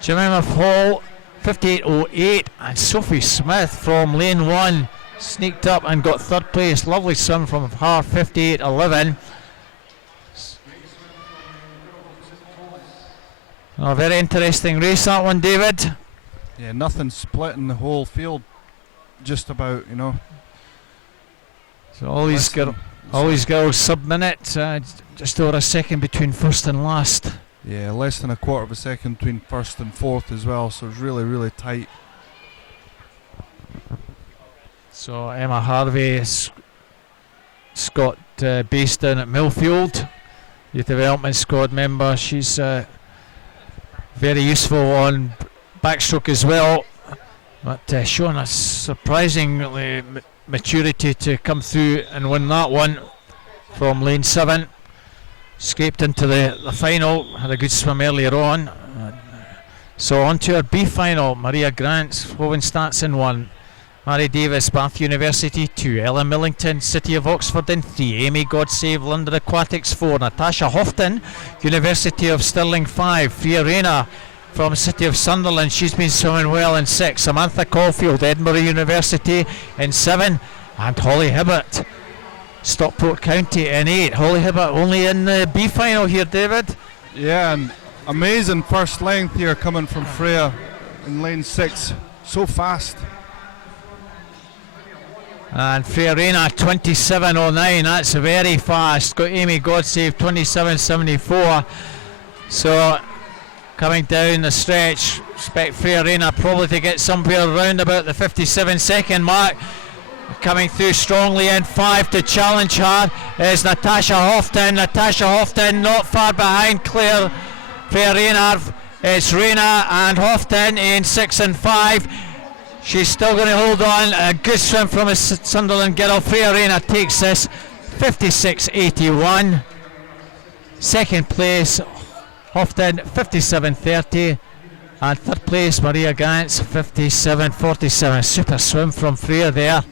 Jemima Hall 58.08. And Sophie Smith from lane 1 sneaked up and got third place. Lovely swim from her, 58.11. A very interesting race, that one, David. Yeah, nothing splitting the whole field, just about, you know. So all these girls sub-minute, just over a second between first and last. Yeah, less than a quarter of a second between first and fourth as well, so it's really tight. So Emma Harvey, Scott, based down at Millfield, youth development squad member. She's very useful on backstroke as well, but showing a surprisingly maturity to come through and win that one from lane 7. Scraped into the final, had a good swim earlier on. So on to our B final. Maria Grant's Woven Stats in 1. Mary Davis, Bath University 2. Ella Millington, City of Oxford in 3. Amy Godsave, London Aquatics 4. Natasha Houghton, University of Stirling 5. Freya Rayner from City of Sunderland, she's been swimming well in 6. Samantha Caulfield, Edinburgh University in 7. And Holly Hibbert, Stockport County in 8. Holly Hibbert only in the B final here, David. Yeah, and amazing first length here coming from Freya in lane 6. So fast. And Freya Rayner 27.09, that's very fast. Got Amy Godsave 27.74. So coming down the stretch, expect Freya Rayner probably to get somewhere around about the 57-second mark. Coming through strongly in 5 to challenge her is Natasha Houghton. Natasha Houghton not far behind Freya Rayner. It's Rayner and Houghton in 6 and 5. She's still going to hold on. A good swim from a Sunderland girl. Freya Rayner takes this 56.81. Second place, Houghton 57.30. And third place, Maria Gantz 57.47. Super swim from Freya there.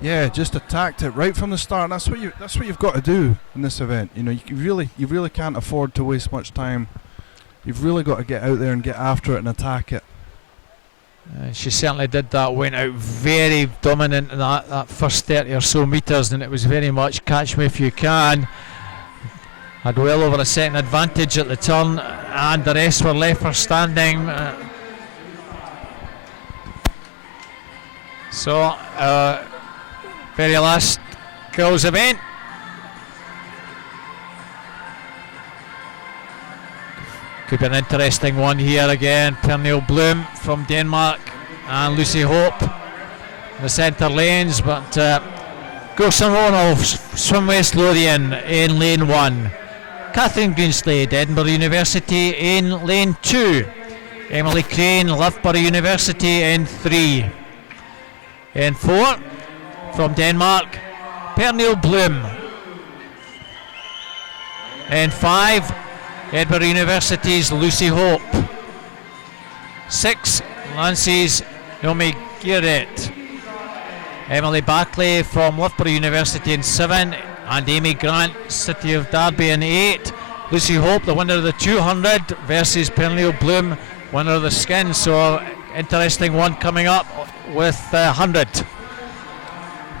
Yeah, just attacked it right from the start. That's what you've got to do in this event. You know, you really can't afford to waste much time. You've really got to get out there and get after it and attack it. She certainly did that. Went out very dominant in that first 30 or so metres, and it was very much catch me if you can. Had well over a second advantage at the turn, and the rest were left for standing. So very last girls event. Could be an interesting one here again. Pernille Bloom from Denmark and Lucy Hope in the centre lanes, but Gulson Ronald, Swim West Lothian in lane 1. Catherine Greenslade, Edinburgh University in lane 2. Emily Crane, Loughborough University in 3. In 4, from Denmark, Pernille Bloom. In 5, Edinburgh University's Lucy Hope. 6, Lance's Naomi Garrett. Emily Barclay from Loughborough University in 7, and Amy Grant, City of Derby in 8. Lucy Hope, the winner of the 200, versus Pernille Bloom, winner of the skin. So interesting one coming up with 100.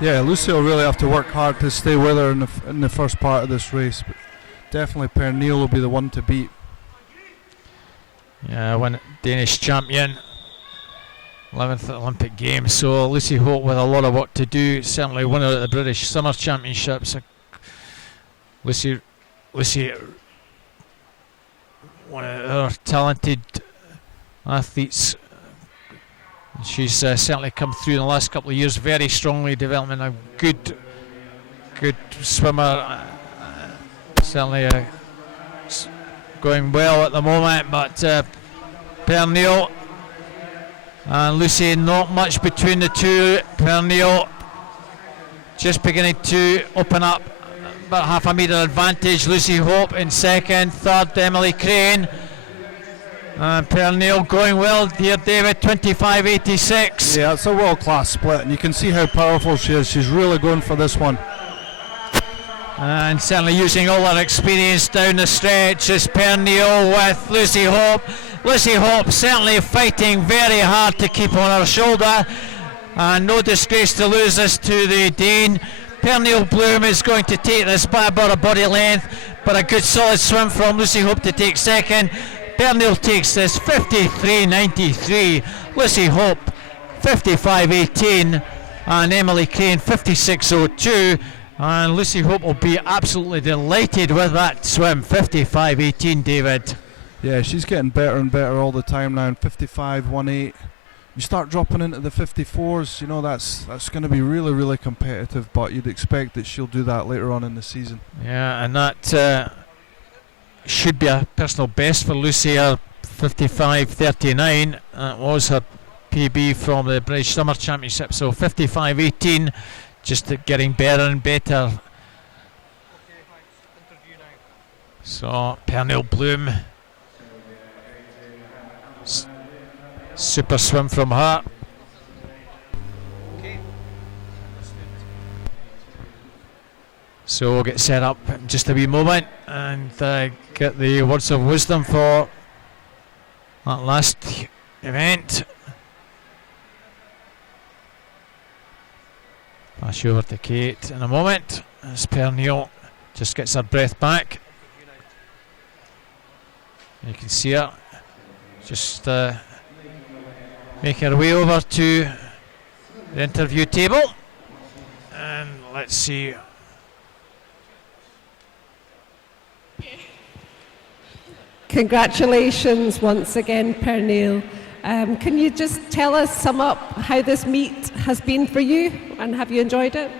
Yeah, Lucy will really have to work hard to stay with her in the first part of this race. But definitely Pernille will be the one to beat. Yeah, one Danish champion, 11th Olympic Games. So Lucy Hope with a lot of work to do. Certainly winner at the British Summer Championships. Lucy, one of our talented athletes. She's certainly come through in the last couple of years very strongly, developing a good swimmer. Certainly going well at the moment, but Pernille and Lucy, not much between the two. Pernille just beginning to open up, about half a metre advantage. Lucy Hope in second, third Emily Crane. Pernille going well here, David, 25.86. Yeah, it's a world-class split, and you can see how powerful she is. She's really going for this one. And certainly using all her experience down the stretch is Pernille with Lucy Hope. Lucy Hope certainly fighting very hard to keep on her shoulder. And no disgrace to lose this to the Dane. Pernille Bloom is going to take this by about a body length, but a good solid swim from Lucy Hope to take second. Pernille takes this 53.93. Lucy Hope 55.18. And Emily Crane 56.02. And Lucy Hope will be absolutely delighted with that swim, 55.18, David. Yeah, she's getting better and better all the time now. 55.18. you start dropping into the 54s, you know, that's going to be really, really competitive, but you'd expect that she'll do that later on in the season. Yeah, and that should be a personal best for Lucy, 55.39. That was her PB from the British Summer Championship, so 55.18, just getting better and better. So Pernille Bloom, super swim from her. So we'll get set up in just a wee moment and get the words of wisdom for that last event. Pass you over to Kate in a moment as Pernille just gets her breath back. You can see her just making her way over to the interview table, and let's see. Congratulations once again, Pernille. Can you just sum up how this meet has been for you, and have you enjoyed it?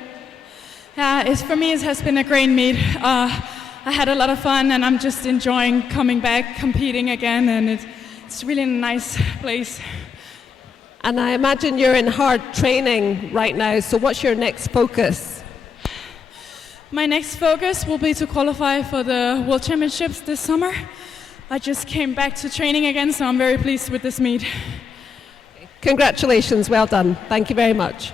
Yeah, for me it has been a great meet. I had a lot of fun, and I'm just enjoying coming back, competing again, and it's really a nice place. And I imagine you're in hard training right now, so what's your next focus? My next focus will be to qualify for the World Championships this summer. I just came back to training again, so I'm very pleased with this meet. Congratulations, well done. Thank you very much.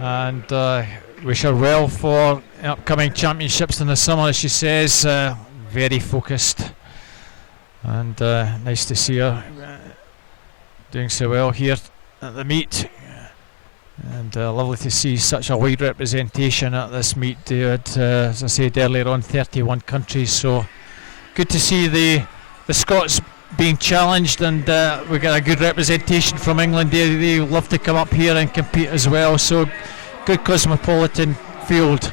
And wish her well for upcoming championships in the summer, as she says. Very focused, and nice to see her doing so well here at the meet. And lovely to see such a wide representation at this meet, David. As I said earlier on, 31 countries, so good to see the Scots being challenged, and we got a good representation from England. They love to come up here and compete as well, so good cosmopolitan field.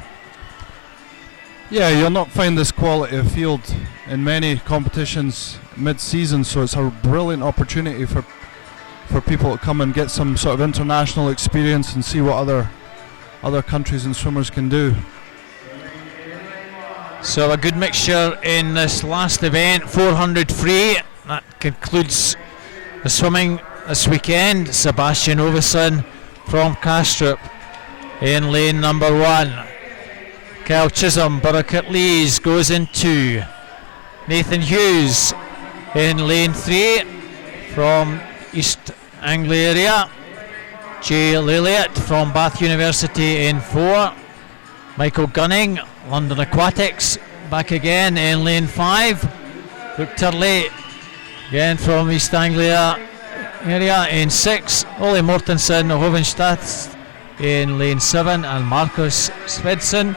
Yeah, you'll not find this quality of field in many competitions mid-season, so it's a brilliant opportunity for people to come and get some sort of international experience and see what other countries and swimmers can do. So a good mixture in this last event, 400 free. That concludes the swimming this weekend. Sebastian Ovesen from Kastrup in lane number 1. Kyle Chisholm, Burkett Lees goes in 2. Nathan Hughes in lane 3 from East Anglia area. Jay Lilliot from Bath University in 4. Michael Gunning, London Aquatics, back again in lane 5. Luke Turley, again from East Anglia area in 6. Ole Mortensen of Hovenstadt in lane 7, and Marcus Svedson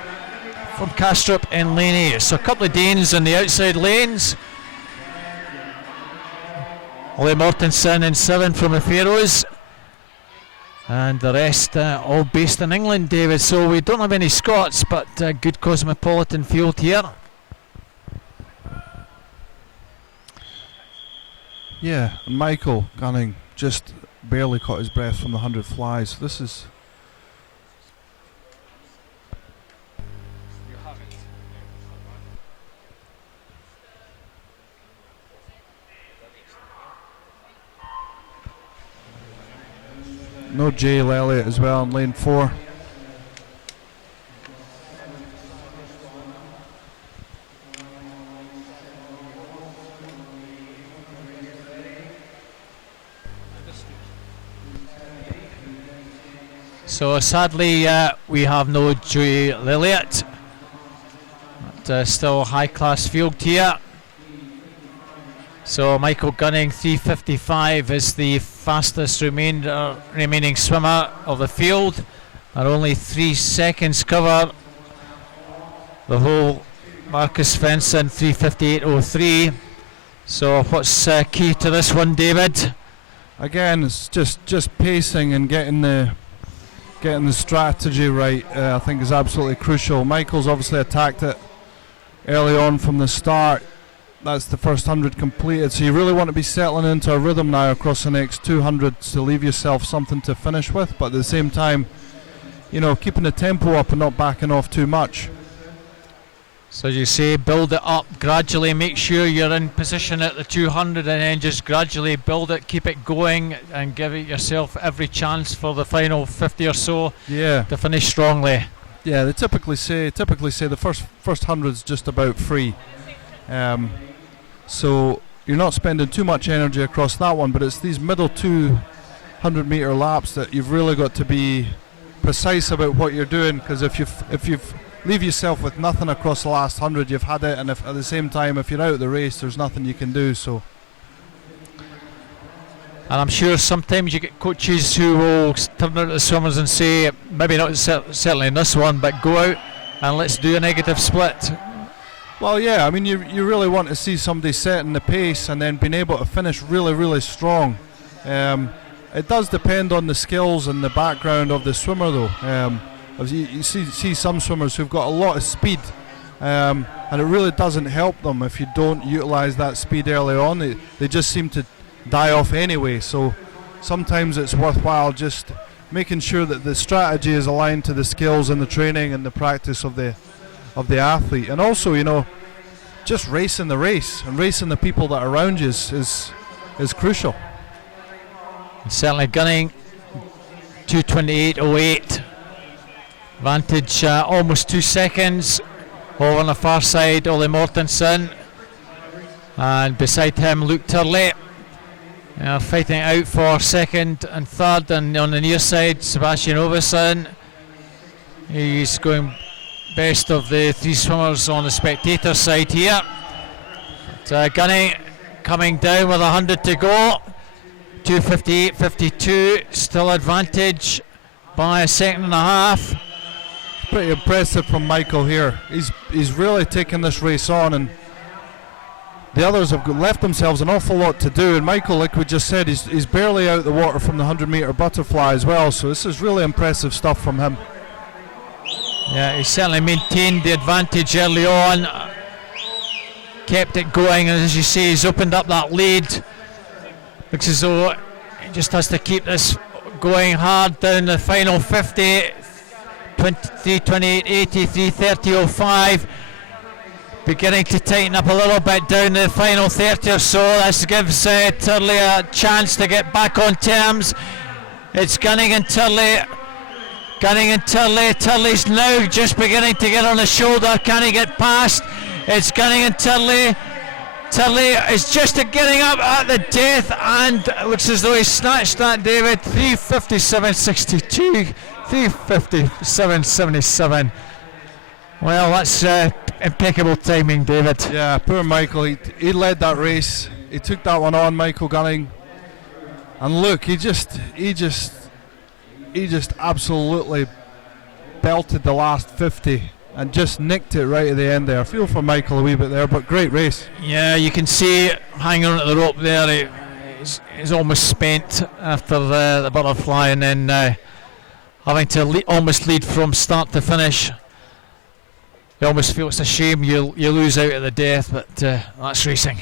from Kastrup in lane 8. So a couple of Danes in the outside lanes. Ole Mortensen in 7 from the Faroes, and the rest all based in England, David. So we don't have any Scots, but good cosmopolitan field here. Yeah, and Michael Gunning just barely caught his breath from the 100 flies. This is... No Jay Elliott as well in lane 4. So sadly we have no Jay Elliott, but still a high class field here. So Michael Gunning, 3:55, is the fastest remaining swimmer of the field, and only 3 seconds cover the whole Marcus Svensson, 3:58.03. So what's key to this one, David? Again, it's just pacing and getting the strategy right. I think is absolutely crucial. Michael's obviously attacked it early on from the start. that's the first 100 completed. So you really want to be settling into a rhythm now across the next 200 to leave yourself something to finish with, but at the same time, you know, keeping the tempo up and not backing off too much. So you say build it up gradually, make sure you're in position at the 200 and then just gradually build it, keep it going and give it yourself every chance for the final 50 or so to finish strongly. Yeah, they typically say the first 100's just about free. So you're not spending too much energy across that one, but it's these middle 200 meter laps that you've really got to be precise about what you're doing, because if you've leave yourself with nothing across the last 100, you've had it, and if at the same time if you're out of the race there's nothing you can do. So, and I'm sure sometimes you get coaches who will turn out to the swimmers and say, maybe not certainly in this one, but go out and let's do a negative split. Well, yeah, I mean you really want to see somebody setting the pace and then being able to finish really, really strong. It does depend on the skills and the background of the swimmer though. You see some swimmers who've got a lot of speed, and it really doesn't help them if you don't utilise that speed early on. They just seem to die off anyway. So sometimes it's worthwhile just making sure that the strategy is aligned to the skills and the training and the practice of the athlete, and also, you know, just racing the race and racing the people that are around you is crucial. And certainly gunning 2:28.08. Advantage almost 2 seconds over on the far side, Ollie Mortensen, and beside him Luke Turley fighting out for second and third, and on the near side Sebastian Ovesen. He's going best of the three swimmers on the spectator side here. But, Gunning coming down with 100 to go, 2:58.52, still advantage by a second and a half. Pretty impressive from Michael here. He's really taken this race on, and the others have left themselves an awful lot to do, and Michael, like we just said, he's barely out the water from the 100 meter butterfly as well, so this is really impressive stuff from him. Yeah, he certainly maintained the advantage early on, kept it going, and as you say, he's opened up that lead. Looks as though he just has to keep this going hard down the final 50. 23:28.80, 3:30.05. Beginning to tighten up a little bit down the final 30 or so. This gives Turley a chance to get back on terms. It's Gunning and Turley. Turley's now just beginning to get on the shoulder. Can he get past? It's Gunning and Turley. Turley is just getting up at the death, and it looks as though he snatched that, David. 3:57.62. 3:57.77. Well, that's impeccable timing, David. Yeah, poor Michael. He led that race. He took that one on, Michael Gunning. And look, he just absolutely belted the last 50 and just nicked it right at the end there. I feel for Michael a wee bit there, but great race. Yeah, you can see hanging on at the rope there. He's almost spent after the butterfly, and then having to almost lead from start to finish. You almost feel it's a shame you lose out at the death, but that's racing.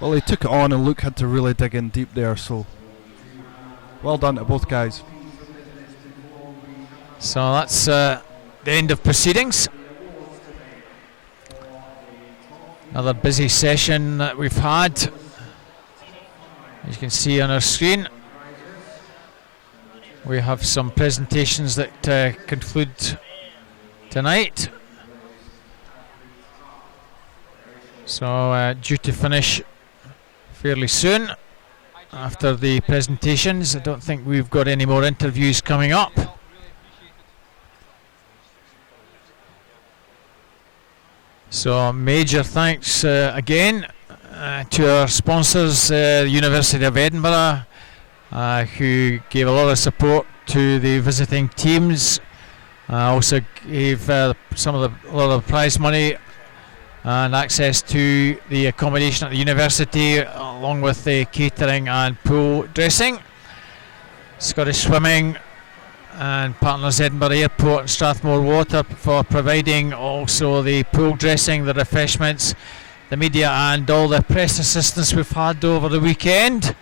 Well, he took it on, and Luke had to really dig in deep there, so well done to both guys. So that's the end of proceedings. Another busy session that we've had, as you can see on our screen. We have some presentations that conclude tonight. So due to finish fairly soon after the presentations. I don't think we've got any more interviews coming up. So major thanks again to our sponsors, the University of Edinburgh, who gave a lot of support to the visiting teams. Also gave a lot of the prize money and access to the accommodation at the university, along with the catering and pool dressing. Scottish Swimming and partners Edinburgh Airport and Strathmore Water for providing also the pool dressing, the refreshments, the media and all the press assistants we've had over the weekend,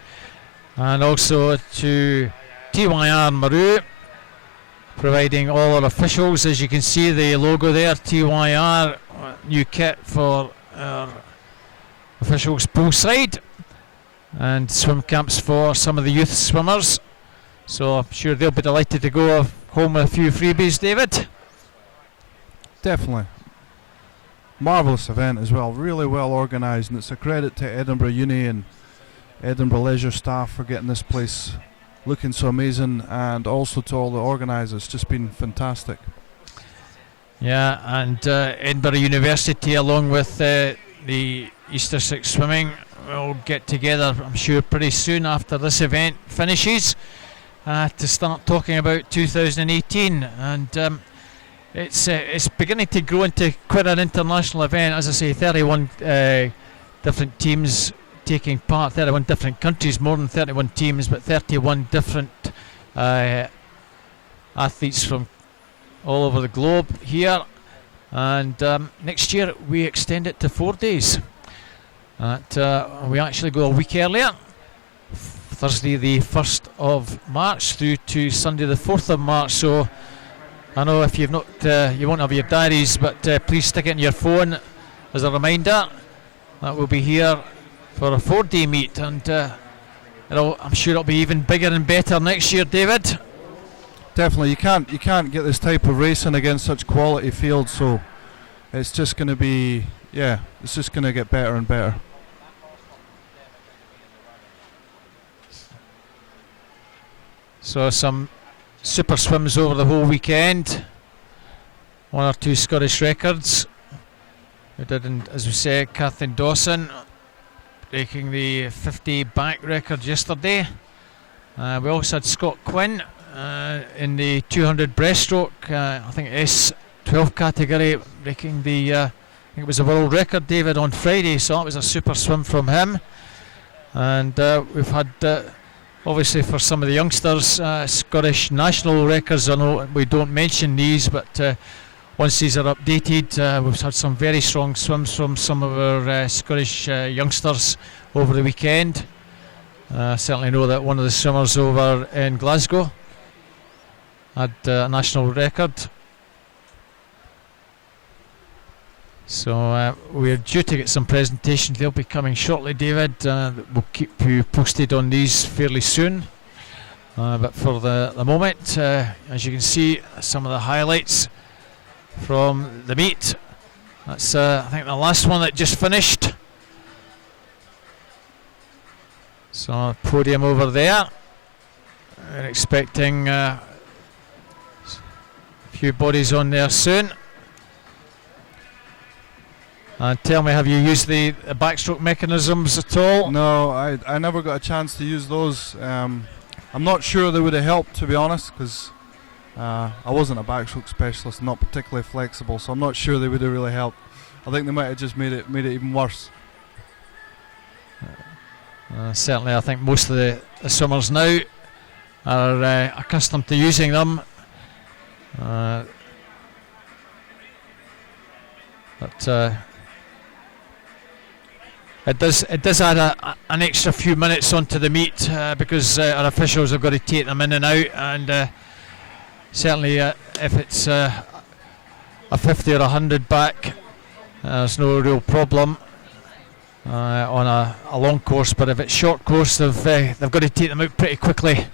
and also to TYR Maru, providing all our officials. As you can see, the logo there, TYR, new kit for our officials poolside, and swim camps for some of the youth swimmers. So I'm sure they'll be delighted to go home with a few freebies, David. Definitely. Marvellous event as well, really well organised, and it's a credit to Edinburgh Uni and Edinburgh Leisure staff for getting this place looking so amazing, and also to all the organisers. It's just been fantastic. Yeah, and Edinburgh University, along with the Easter 6 Swimming, will get together, I'm sure, pretty soon after this event finishes to start talking about 2018. And it's beginning to grow into quite an international event. As I say, 31 different teams taking part, 31 different countries, more than 31 teams, but 31 different athletes from all over the globe here. And next year we extend it to 4 days. We actually go a week earlier, Thursday the 1st of March through to Sunday the 4th of March. So I know if you've not, you won't have your diaries, but please stick it in your phone as a reminder that we'll be here for a 4-day meet, and I'm sure it'll be even bigger and better next year, David. Definitely, you can't get this type of racing against such quality fields, so it's just going to be, it's just going to get better and better. So some super swims over the whole weekend, 1 or 2 Scottish records. We did, as we said, Kathleen Dawson breaking the 50 back record yesterday. We also had Scott Quinn in the 200 breaststroke, I think S12 category, breaking the I think it was a world record, David, on Friday. So that was a super swim from him. And we've had obviously for some of the youngsters Scottish national records. I know we don't mention these, but once these are updated, we've had some very strong swims from some of our Scottish youngsters over the weekend. I certainly know that one of the swimmers over in Glasgow had a national record. So we're due to get some presentations. They'll be coming shortly, David. We'll keep you posted on these fairly soon. But for the moment, as you can see, some of the highlights from the meet. That's I think the last one that just finished. So podium over there. We're expecting a few bodies on there soon. And tell me, have you used the backstroke mechanisms at all? No, I never got a chance to use those. I'm not sure they would have helped, to be honest, because I wasn't a backstroke specialist, not particularly flexible, so I'm not sure they would have really helped. I think they might have just made it even worse. Certainly, I think most of the swimmers now are accustomed to using them. But it does add an extra few minutes onto the meet because our officials have got to take them in and out, and certainly if it's a 50 or 100 back, there's no real problem on a long course, but if it's short course, they've got to take them out pretty quickly,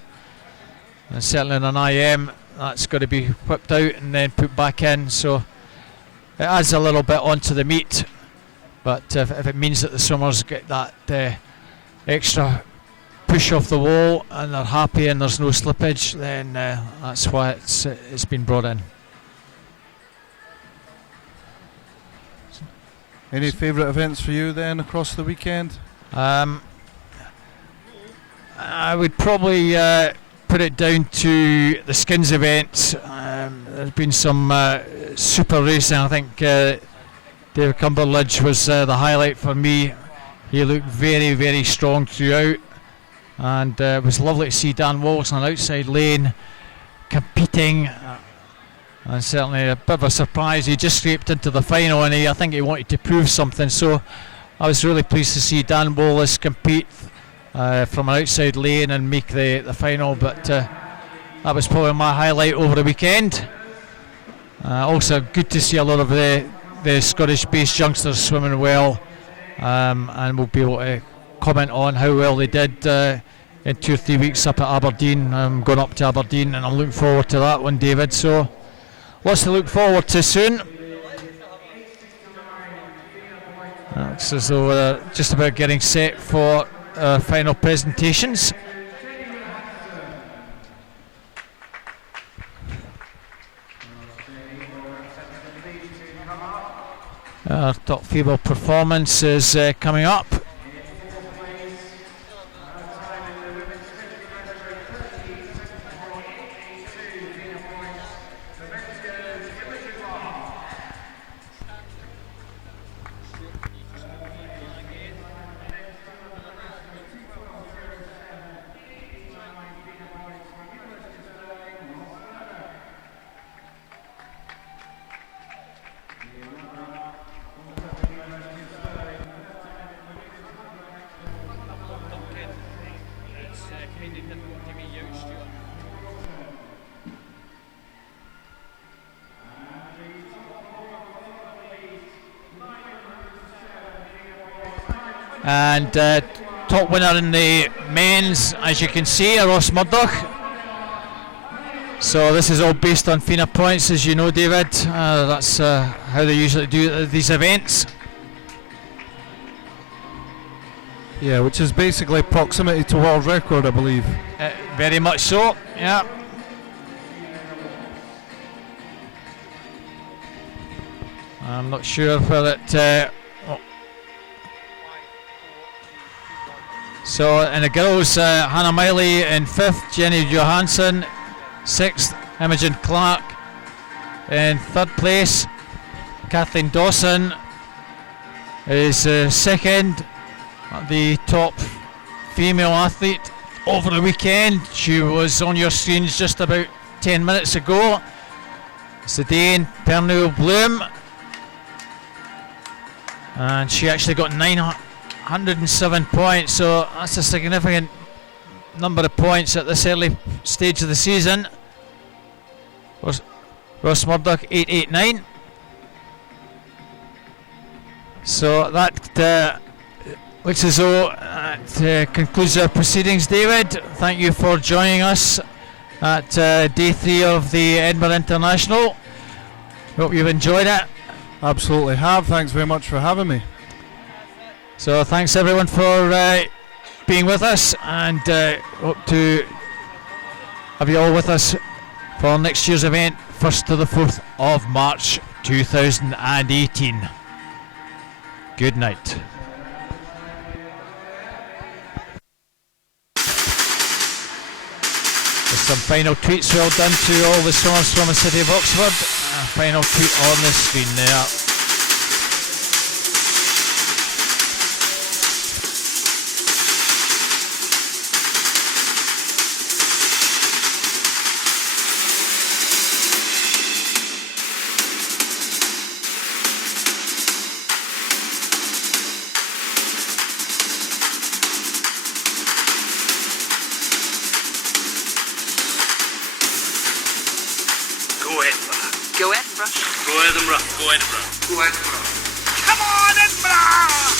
and certainly in an IM that's got to be whipped out and then put back in, so it adds a little bit onto the meet. But if it means that the swimmers get that extra push off the wall and they're happy and there's no slippage, then that's why it's been brought in. Any favourite events for you then across the weekend? I would probably put it down to the skins events. There's been some super racing. I think David Cumberledge was the highlight for me. He looked very, very strong throughout, and it was lovely to see Dan Walsh on an outside lane competing, and certainly a bit of a surprise. He just scraped into the final, and I think he wanted to prove something, so I was really pleased to see Dan Wallace compete from an outside lane and make the final, but that was probably my highlight over the weekend. Also good to see a lot of the Scottish-based youngsters swimming well, and we'll be able to comment on how well they did in 2 or 3 weeks up at Aberdeen. I'm going up to Aberdeen and I'm looking forward to that one, David, so lots to look forward to soon. Looks as though we're just about getting set for final presentations. Our top female performance is coming up. And top winner in the men's, as you can see, Ross Murdoch. So this is all based on FINA points, as you know, David. That's how they usually do these events. Yeah, which is basically proximity to world record, I believe. Very much so, yeah. I'm not sure whether it... So in the girls, Hannah Miley in 5th, Jenny Johansson 6th, Imogen Clark in 3rd place, Kathleen Dawson is 2nd, the top female athlete over the weekend. She was on your screens just about 10 minutes ago. It's the Dane Pernille Bloom, and she actually got 907 points, so that's a significant number of points at this early stage of the season. Ross Murdoch 889. So that looks as though that concludes our proceedings, David. Thank you for joining us at day 3 of the Edinburgh International. Hope you've enjoyed it. Absolutely have. Thanks very much for having me. So thanks everyone for being with us, and hope to have you all with us for next year's event, 1st to the 4th of March 2018. Good night. With some final tweets well done to all the swimmers from the city of Oxford. Final tweet on the screen there. Go Edinburgh. Go Edinburgh. Go Edinburgh. Go Edinburgh. Come on, Edinburgh!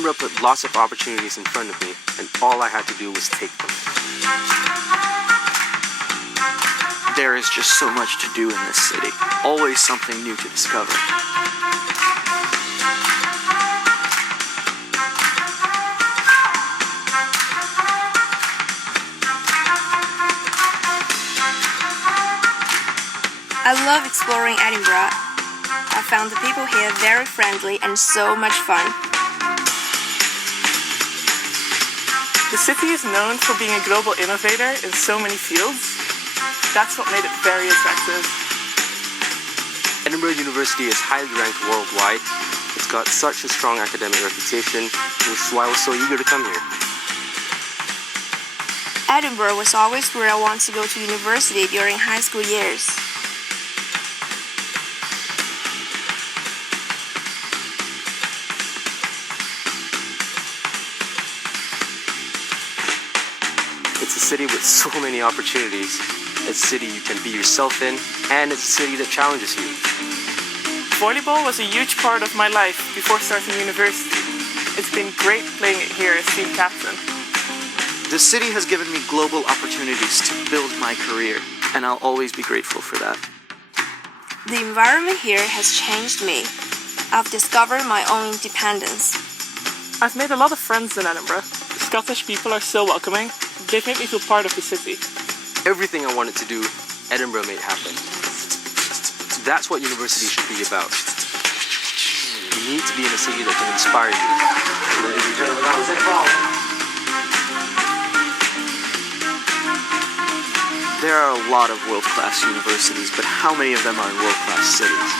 Edinburgh put lots of opportunities in front of me, and all I had to do was take them. There is just so much to do in this city. Always something new to discover. I love exploring Edinburgh. I found the people here very friendly and so much fun. The city is known for being a global innovator in so many fields. That's what made it very attractive. Edinburgh University is highly ranked worldwide. It's got such a strong academic reputation, which is why I was so eager to come here. Edinburgh was always where I wanted to go to university during high school years. It's a city with so many opportunities. It's a city you can be yourself in, and it's a city that challenges you. Volleyball was a huge part of my life before starting university. It's been great playing it here as team captain. The city has given me global opportunities to build my career, and I'll always be grateful for that. The environment here has changed me. I've discovered my own independence. I've made a lot of friends in Edinburgh. Scottish people are so welcoming. They've made me feel part of the city. Everything I wanted to do, Edinburgh made happen. That's what university should be about. You need to be in a city that can inspire you. Ladies and gentlemen, that was it. There are a lot of world-class universities, but how many of them are in world-class cities?